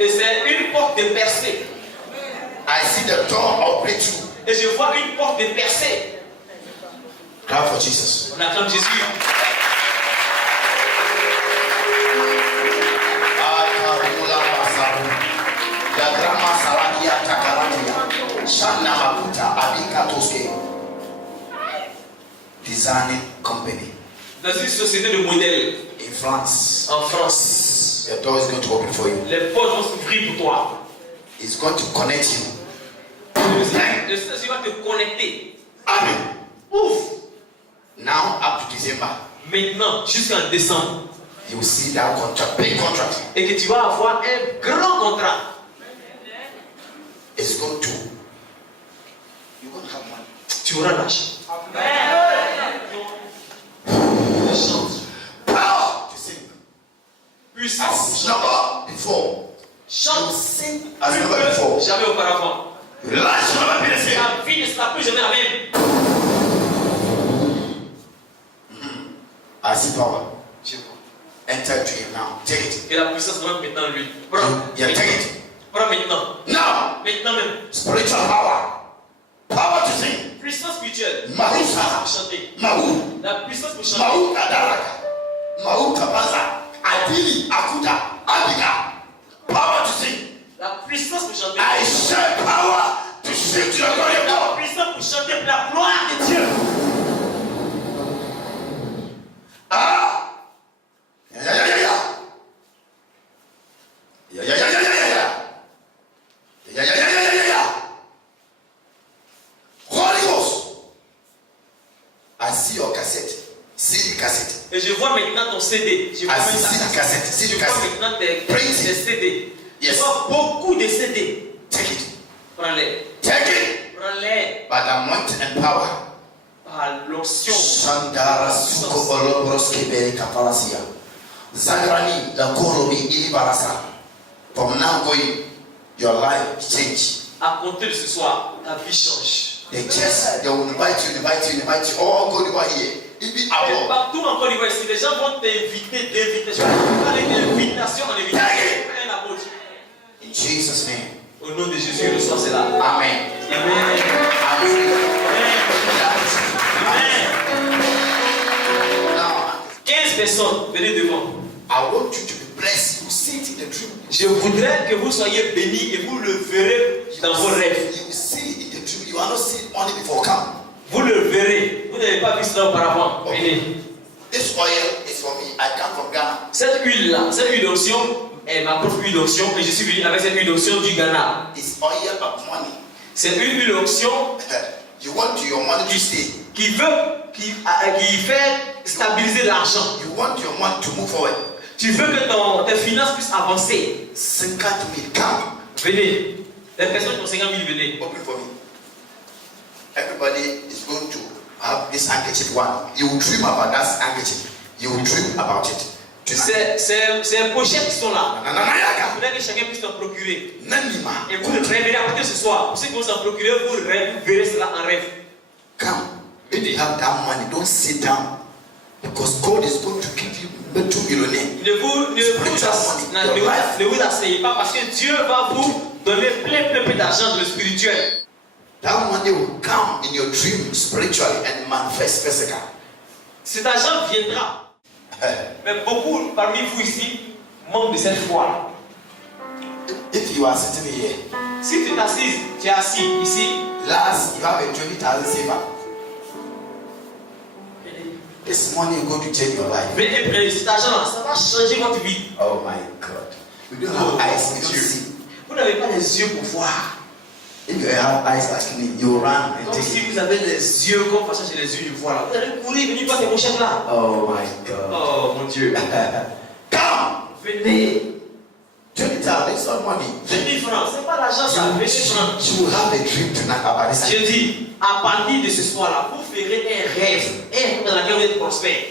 Et c'est une porte de percée. I see the door of breakthrough. Et je vois une porte de percée. Clap for Jesus. On acclame Jésus. Designing company Dans une société de modèles in France. en France, The door is going to open for you. les portes vont s'ouvrir pour toi. It's going to connect you. Le Saint-Esprit va te connecter. Amen. Ouf! Now up to December, Maintenant, jusqu'en décembre. you will see that contract, big contract. Et que tu vas avoir un grand contrat. It's going to. You're going to have money. Tu auras l'argent. Chante. Power to sing. Puissance. As never before. Chante. Sing as never before. Jamais auparavant. Your life shall never be the same. Ta vie ne sera plus jamais la même. I see power. Tu vois. Enter to him now. Take it. Et la puissance rentre maintenant en lui. Prends. Yeah, take it. Prends maintenant. Now, Maintenant même. spiritual power. Power to sing. Puissance spirituelle. Marusa. Pour chanter. Mahu. La puissance pour chanter. Mahu Kadaraka. Mahu Kabaza. Adili Akuta. Abiga. Power to sing. La puissance pour chanter. I share power to sing to the glory of La God. puissance pour chanter pour la gloire de Dieu. Ah. Yeah, yeah, yeah, yeah. Yeah, yeah, yeah, yeah, yeah, yeah. Yeah, yeah, yeah, yeah, yeah, yeah. Holy Ghost. I see your cassette. See the cassette. Et je vois maintenant ton CD. Je vois I même see the cassette. See Je the vois cassette. maintenant tes CD. Yes. Je vois beaucoup de CD. Take it. Prends-les. Take it. Prends-les. By the anointing and power. Par l'onction. Shandara suko olobroske be kapalasia. Zagrani la korobi ilibarasa. From now going, your life change. À compter de ce soir, ta vie change. They just, they will invite you. Oh, go over here. It be Et above. partout en Côte d'Ivoire, si les gens vont t'inviter, d'invitation, parler d'invitation en invitation, un apôtre. In Jesus' name. Au nom de Jésus, reçois cela. Amen. Amen. I'm free. Amen. Now, 15 personnes, venez devant. I want you to be blessed. You see it in the dream. Je voudrais que vous soyez bénis et vous le verrez dans vos rêves. You will see it in the dream. You are not seeing money before come. Vous le verrez. Vous n'avez pas vu cela auparavant. Venez. This oil is for me. I come from Ghana. Cette huile-là, cette huile d'onction est ma propre huile d'onction et je suis venu avec cette huile d'onction du Ghana. It's oil of money. C'est une huile d'onction You want your money to stay. qui fait stabiliser l'argent. You want your money to move forward. Tu veux que tes finances puissent avancer. 50 000. Come. Venez. Les personnes qui ont 50 000, venez. Open for me. Everybody is going to have this handkerchief one. You will dream about that handkerchief. You will dream about it. C'est un pochette qui sont là. Il Nananayaka. faudrait que chacun puisse s'en procurer. Nanima. Et vous le rêverez à partir de ce soir. Pour ceux qui vont s'en procurer, vous verrez cela en rêve. Come. If you have that money, don't sit down. Because God is going to give you $2 million. Ne vous asseyez pas parce que Dieu va vous donner plein d'argent de le spirituel. That money will come in your dream spiritually and manifest physical. Cet argent viendra. Mais beaucoup parmi vous ici manquent de cette foi. If you are sitting here, Si tu t'assises, tu es assis ici. last you have a 20,000 saver. This money will go to change your life. Venez prendre cet argent-là, ça va changer votre vie. Oh my God. We don't have eyes, we don't see. Vous n'avez pas les yeux pour voir. If you have eyes like me, you run and Donc take si it. vous avez les yeux comme façon j'ai les yeux du voir là, vous allez courir, venir prendre ces pochettes-là. Oh my God. Oh mon Dieu. Come! Venez. 20,000, it's not money. 20 000 francs, c'est pas l'argent ça. 20 000 francs. You will have a dream tonight about this. Je dis, à partir de ce soir-là, vous ferez un rêve dans lequel vous êtes prospère.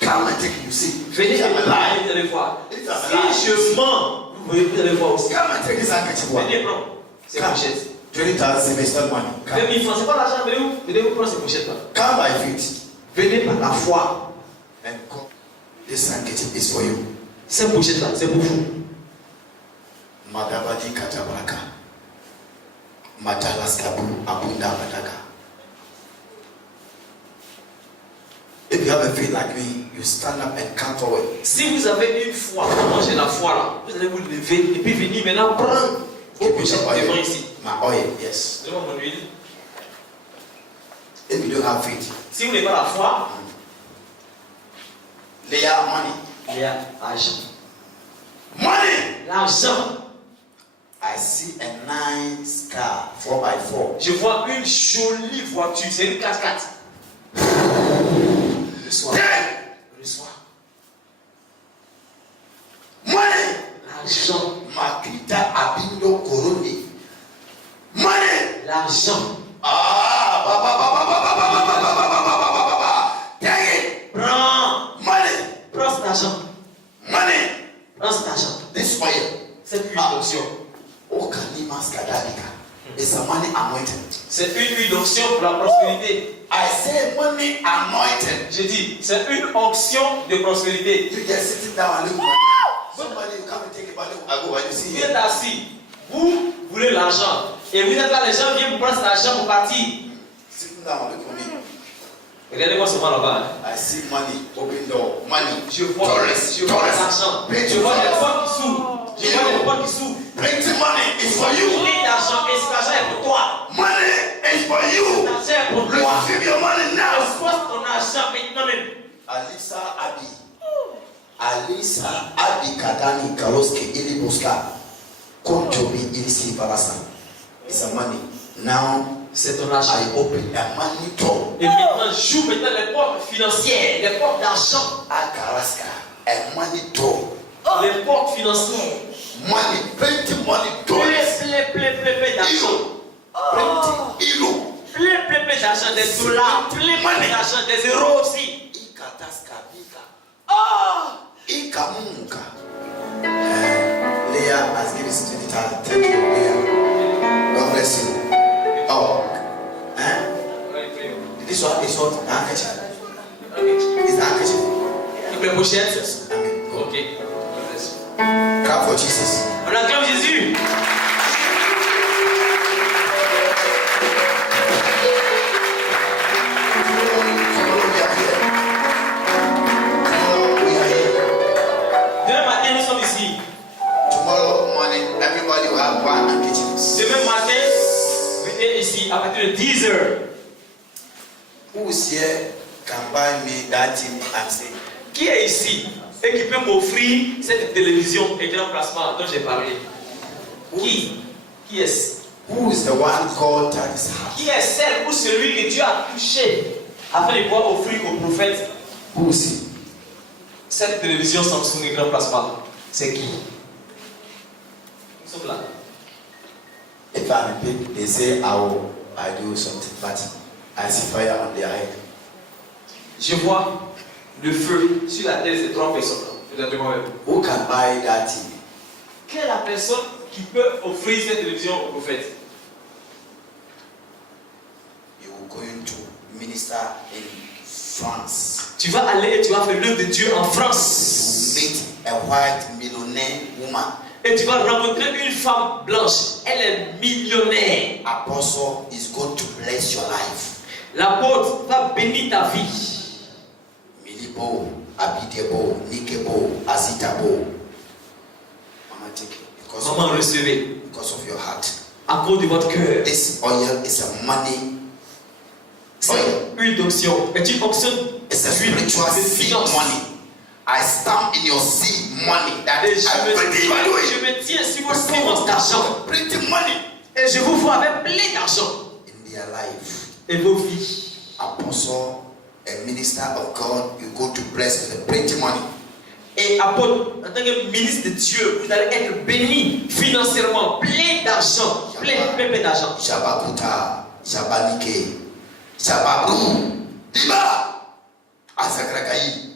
Come and take it, you see. Venez If I'm et alive. vous allez voir. If I'm alive. Si je mens, vous allez voir aussi. Come and take this handkerchief one. Venez prendre ces Come. pochettes. 20,000 saver, it's not money. 20 Come. 000 francs, c'est pas l'argent, venez vous prendre ces pochettes-là. Come by feet. Venez par la foi. And God, this handkerchief is for you. Cette pochette là, c'est pour vous. Madabadi katabraka. Matalas kabu abunda badaka. If you have a faith like me, you stand up and come forward. Si vous avez une foi, comment j'ai la foi là, vous allez vous lever et puis venir maintenant prendre vos pochettes devant ici. My oil, yes. Devant mon huile. If you don't have faith, Si vous n'avez pas la foi, Leah, money. il y a l'argent. Money! L'argent. I see a nice car, 4x4. Je vois une jolie voiture, c'est une 4x4. Le soir. Le soir. Money! L'argent. Makita abindo koroni. Money! L'argent. Ah, take it. Prends. Money! Prends cet argent. Money! Prends cet argent. This oil. C'est une huile d'onction. Okanimas kadalika. It's a money anointing. C'est une huile d'onction pour la prospérité. I say money anointing. Je dis, c'est une onction de prospérité. You just sitting down and look. Somebody you come and take a money. I go and you see Vous êtes here. assis, vous voulez l'argent. Et vous êtes là, les gens viennent vous prendre cet argent pour partir. Sitting down, look for me. Regardez-moi seulement là-bas. I see money, open door, money. Je vois l'argent. Je vois des portes qui s'ouvrent. Je vois des portes qui s'ouvrent. Plenty money is for you. Plein d'argent et cet argent est pour toi. Money is for Cet you. argent est pour toi. Receive your money now. Expose ton argent maintenant même. Alisa Abi. Alisa Abi Kadani Kaloski Ilibuska. Konjobi Ilisi Balasa. It's a money. Now C'est ton argent. I open a money door. Et maintenant, j'ouvre maintenant les portes financières, les portes d'argent. Akaraska. A money door. Les portes financières. Money, plenty money doors. Plein d'argent. Plenty ilo. Plein d'argent, des dollars. Plein d'argent, des euros aussi. Ikataska bika. Ikamunga. Leah has given us 20,000. Thank you, Leah. God bless you. Oh. This one is what? Handkerchief. It's the handkerchief. Les pochettes. Amen. Ok. Clap for Jesus. On acclame Jésus. Tomorrow we are here. Tomorrow we are here. Demain matin, nous sommes ici. Tomorrow morning, everybody will have one handkerchief. Demain matin, venez ici à partir de 10 heures. Who's here can buy me that TV and say, Qui est ici et qui peut m'offrir cette télévision et grand placement dont j'ai parlé? Qui? Qui est-ce? who is the one God touched his heart? Qui est celle ou celui que Dieu a touché afin de pouvoir offrir au prophète Who is he? cette télévision Samsung et grand placement? C'est qui? Nous sommes là. If I'm a pig, they say I do something, but I see fire on their head. Je vois le feu sur la tête de ces 3 personnes. Peut-être moi-même. Who can buy that TV? Quelle est la personne qui peut offrir cette télévision au prophète? You are going to minister in France. Tu vas aller et tu vas faire l'œuvre de Dieu en France. Meet a white millionaire woman. Et tu vas rencontrer une femme blanche. Elle est millionnaire. Apostle is going to bless your life. L'apôtre va bénir ta vie. Milibo, Abidebo, Nikebo, Azitabo. Mama, take it. Maman, recevez. Because of your heart. À cause de votre cœur. This oil is a money. C'est une onction. Et une onction. It's a spiritual seed money. I stamp in your seed money that Et everything you are doing. je me tiens sur vos sémences d'argent. Pretty money Et je vous vois avec plein d'argent. in their life. Et vos vies. Apostle, a minister of God, you go to bless with the pretty money. Et apôtre, en tant que ministre de Dieu, vous allez être béni financièrement, plein d'argent, plein d'argent. Shabakuta, Shabanike, Shababru, Diba, Azagragai,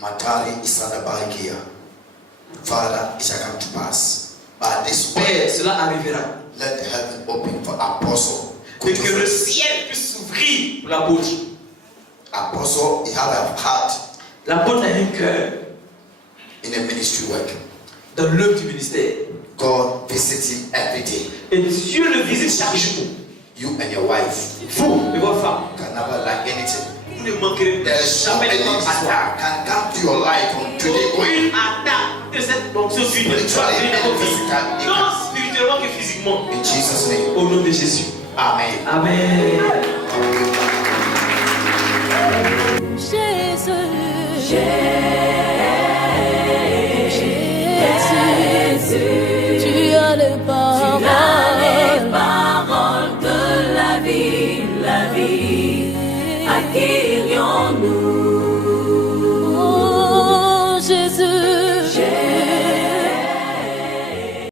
Matari Isadabahikia. Father, it shall come to pass. By this Père, way, cela arrivera. let the heaven open for Apostle. Et que le ciel puisse s'ouvrir pour l'apôtre. apostle, he have a heart L'apôtre a un cœur in the ministry work. dans l'œuvre du ministère. God visits him every day. Et Dieu le visite chaque jour. You and your wife Vous et votre femme, can never lack anything. vous ne manquerez There's so jamais many de quoi que ce soit. attack can come to your life on today going. Une attaque de cette onction spirituelle va venir dans votre vie. Tant spirituellement que physiquement. In Jesus' name. Au nom de Jésus. Amen. Amen. Jésus, tu as les paroles de la vie, acquérions-nous.